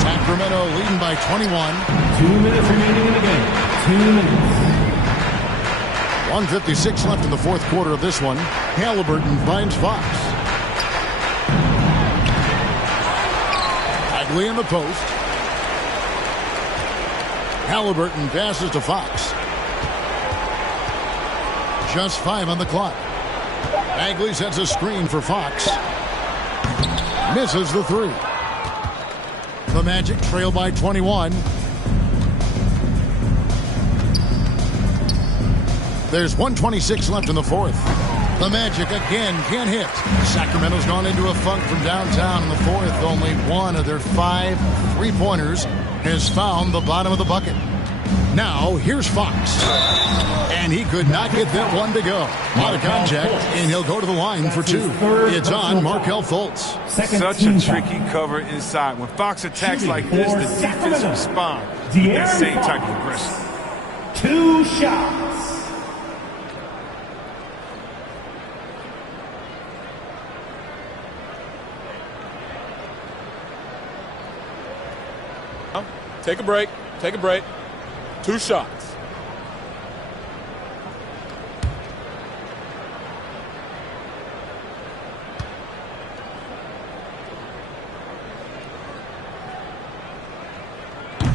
Sacramento leading by 21. 2 minutes remaining in the game. 2 minutes. 1:56 left in the fourth quarter of this one. Halliburton finds Fox. Bagley in the post. Halliburton passes to Fox. Just 5 on the clock. Bagley sets a screen for Fox. Misses the 3. The Magic trail by 21. There's 1:26 left in the fourth. The Magic again can't hit. Sacramento's gone into a funk from downtown in the fourth. Only one of their 5 three-pointers has found the bottom of the bucket. Now, here's Fox. And he could not get that one to go. Out of contact, and he'll go to the line for two. It's on Markelle Fultz. Such a tricky cover inside. When Fox attacks like this, the defense responds with that same type of aggression. 2 shots. Take a break. Take a break. 2 shots.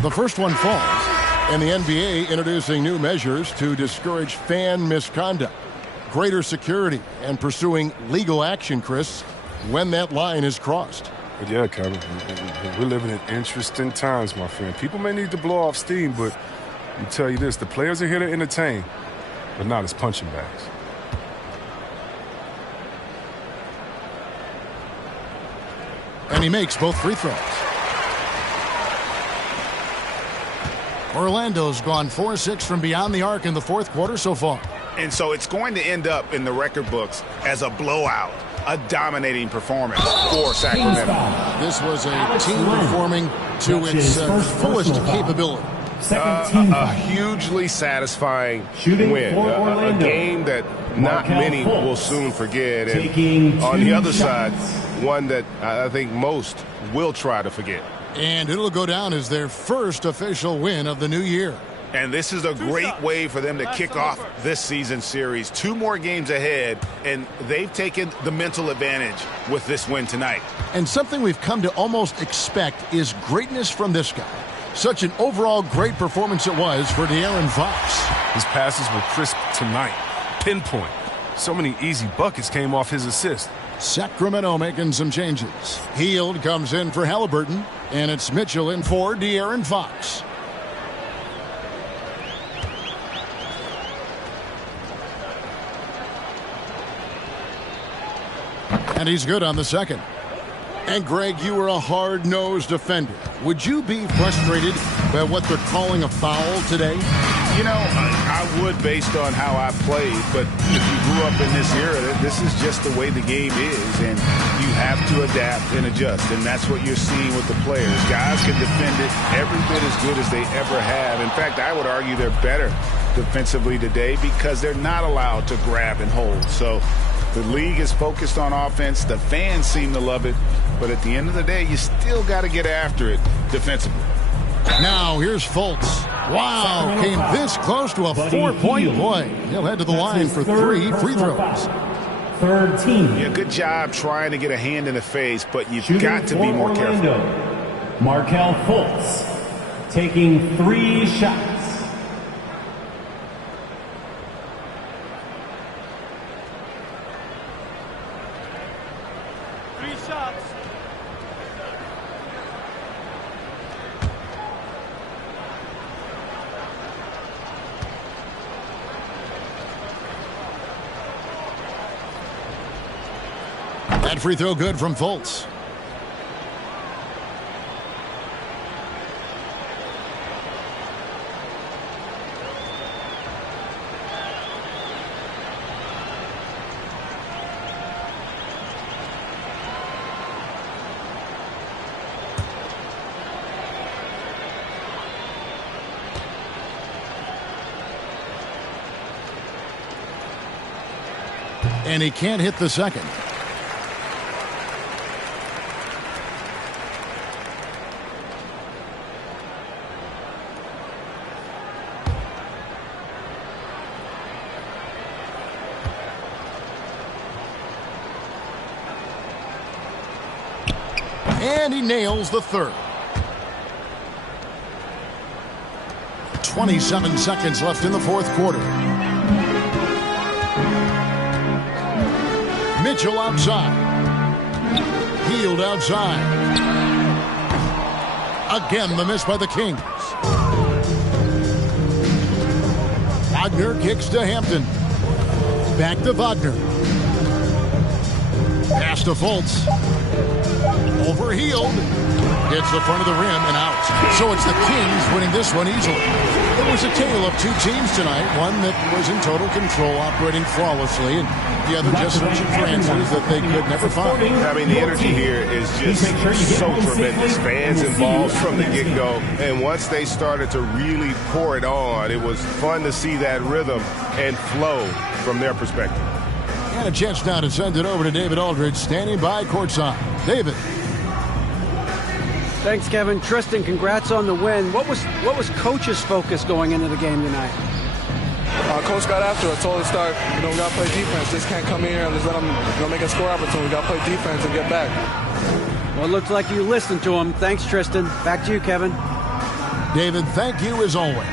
The first one falls, and the NBA introducing new measures to discourage fan misconduct, greater security, and pursuing legal action, Chris, when that line is crossed. But yeah, Kevin, we're living in interesting times, my friend. People may need to blow off steam, but I'll tell you this, the players are here to entertain, but not as punching bags. And he makes both free throws. Orlando's gone 4-6 from beyond the arc in the fourth quarter so far. And so it's going to end up in the record books as a blowout, a dominating performance for Sacramento. This was a team performing to its fullest capability. A hugely satisfying win. A game that not many will soon forget. And on the other side, one that I think most will try to forget. And it'll go down as their first official win of the new year. And this is a great way for them to kick off this season series. 2 more games ahead, and they've taken the mental advantage with this win tonight. And something we've come to almost expect is greatness from this guy. Such an overall great performance it was for De'Aaron Fox. His passes were crisp tonight. Pinpoint. So many easy buckets came off his assist. Sacramento making some changes. Hield comes in for Halliburton, and it's Mitchell in for De'Aaron Fox. And he's good on the second. And Greg, you were a hard-nosed defender. Would you be frustrated by what they're calling a foul today? You know, I would based on how I played, but if you grew up in this era, this is just the way the game is, and you have to adapt and adjust, and that's what you're seeing with the players. Guys can defend it every bit as good as they ever have. In fact, I would argue they're better defensively today because they're not allowed to grab and hold. So the league is focused on offense. The fans seem to love it, but at the end of the day, you still got to get after it defensively. Now here's Fultz. Wow, came this close to a 4-point play. He'll head to the line for 3 free throws. Third team. Yeah, good job trying to get a hand in the face, but you've got to be more careful. Markelle Fultz taking 3 shots. That free throw good from Fultz. And he can't hit the second. And he nails the third. 27 seconds left in the fourth quarter. Mitchell outside. Hield outside. Again, the miss by the Kings. Wagner kicks to Hampton. Back to Wagner. Pass to Fultz. Over Hield. Hits the front of the rim and out. So it's the Kings winning this one easily. It was a tale of two teams tonight. One that was in total control, operating flawlessly, and the other just searching for answers that they could never find. I mean, the energy here is just so tremendous. Fans involved from the get-go. And once they started to really pour it on, it was fun to see that rhythm and flow from their perspective. And a chance now to send it over to David Aldridge, standing by courtside. David. Thanks, Kevin. Tristan, congrats on the win. What was Coach's focus going into the game tonight? Coach got after us, told us to start, we got to play defense. Just can't come in here and just let them make a score opportunity. We got to play defense and get back. Well, it looks like you listened to him. Thanks, Tristan. Back to you, Kevin. David, thank you as always.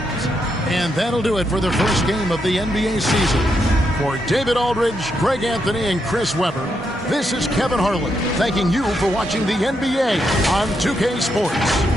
And that'll do it for the first game of the NBA season. For David Aldridge, Greg Anthony, and Chris Webber, this is Kevin Harlan thanking you for watching the NBA on 2K Sports.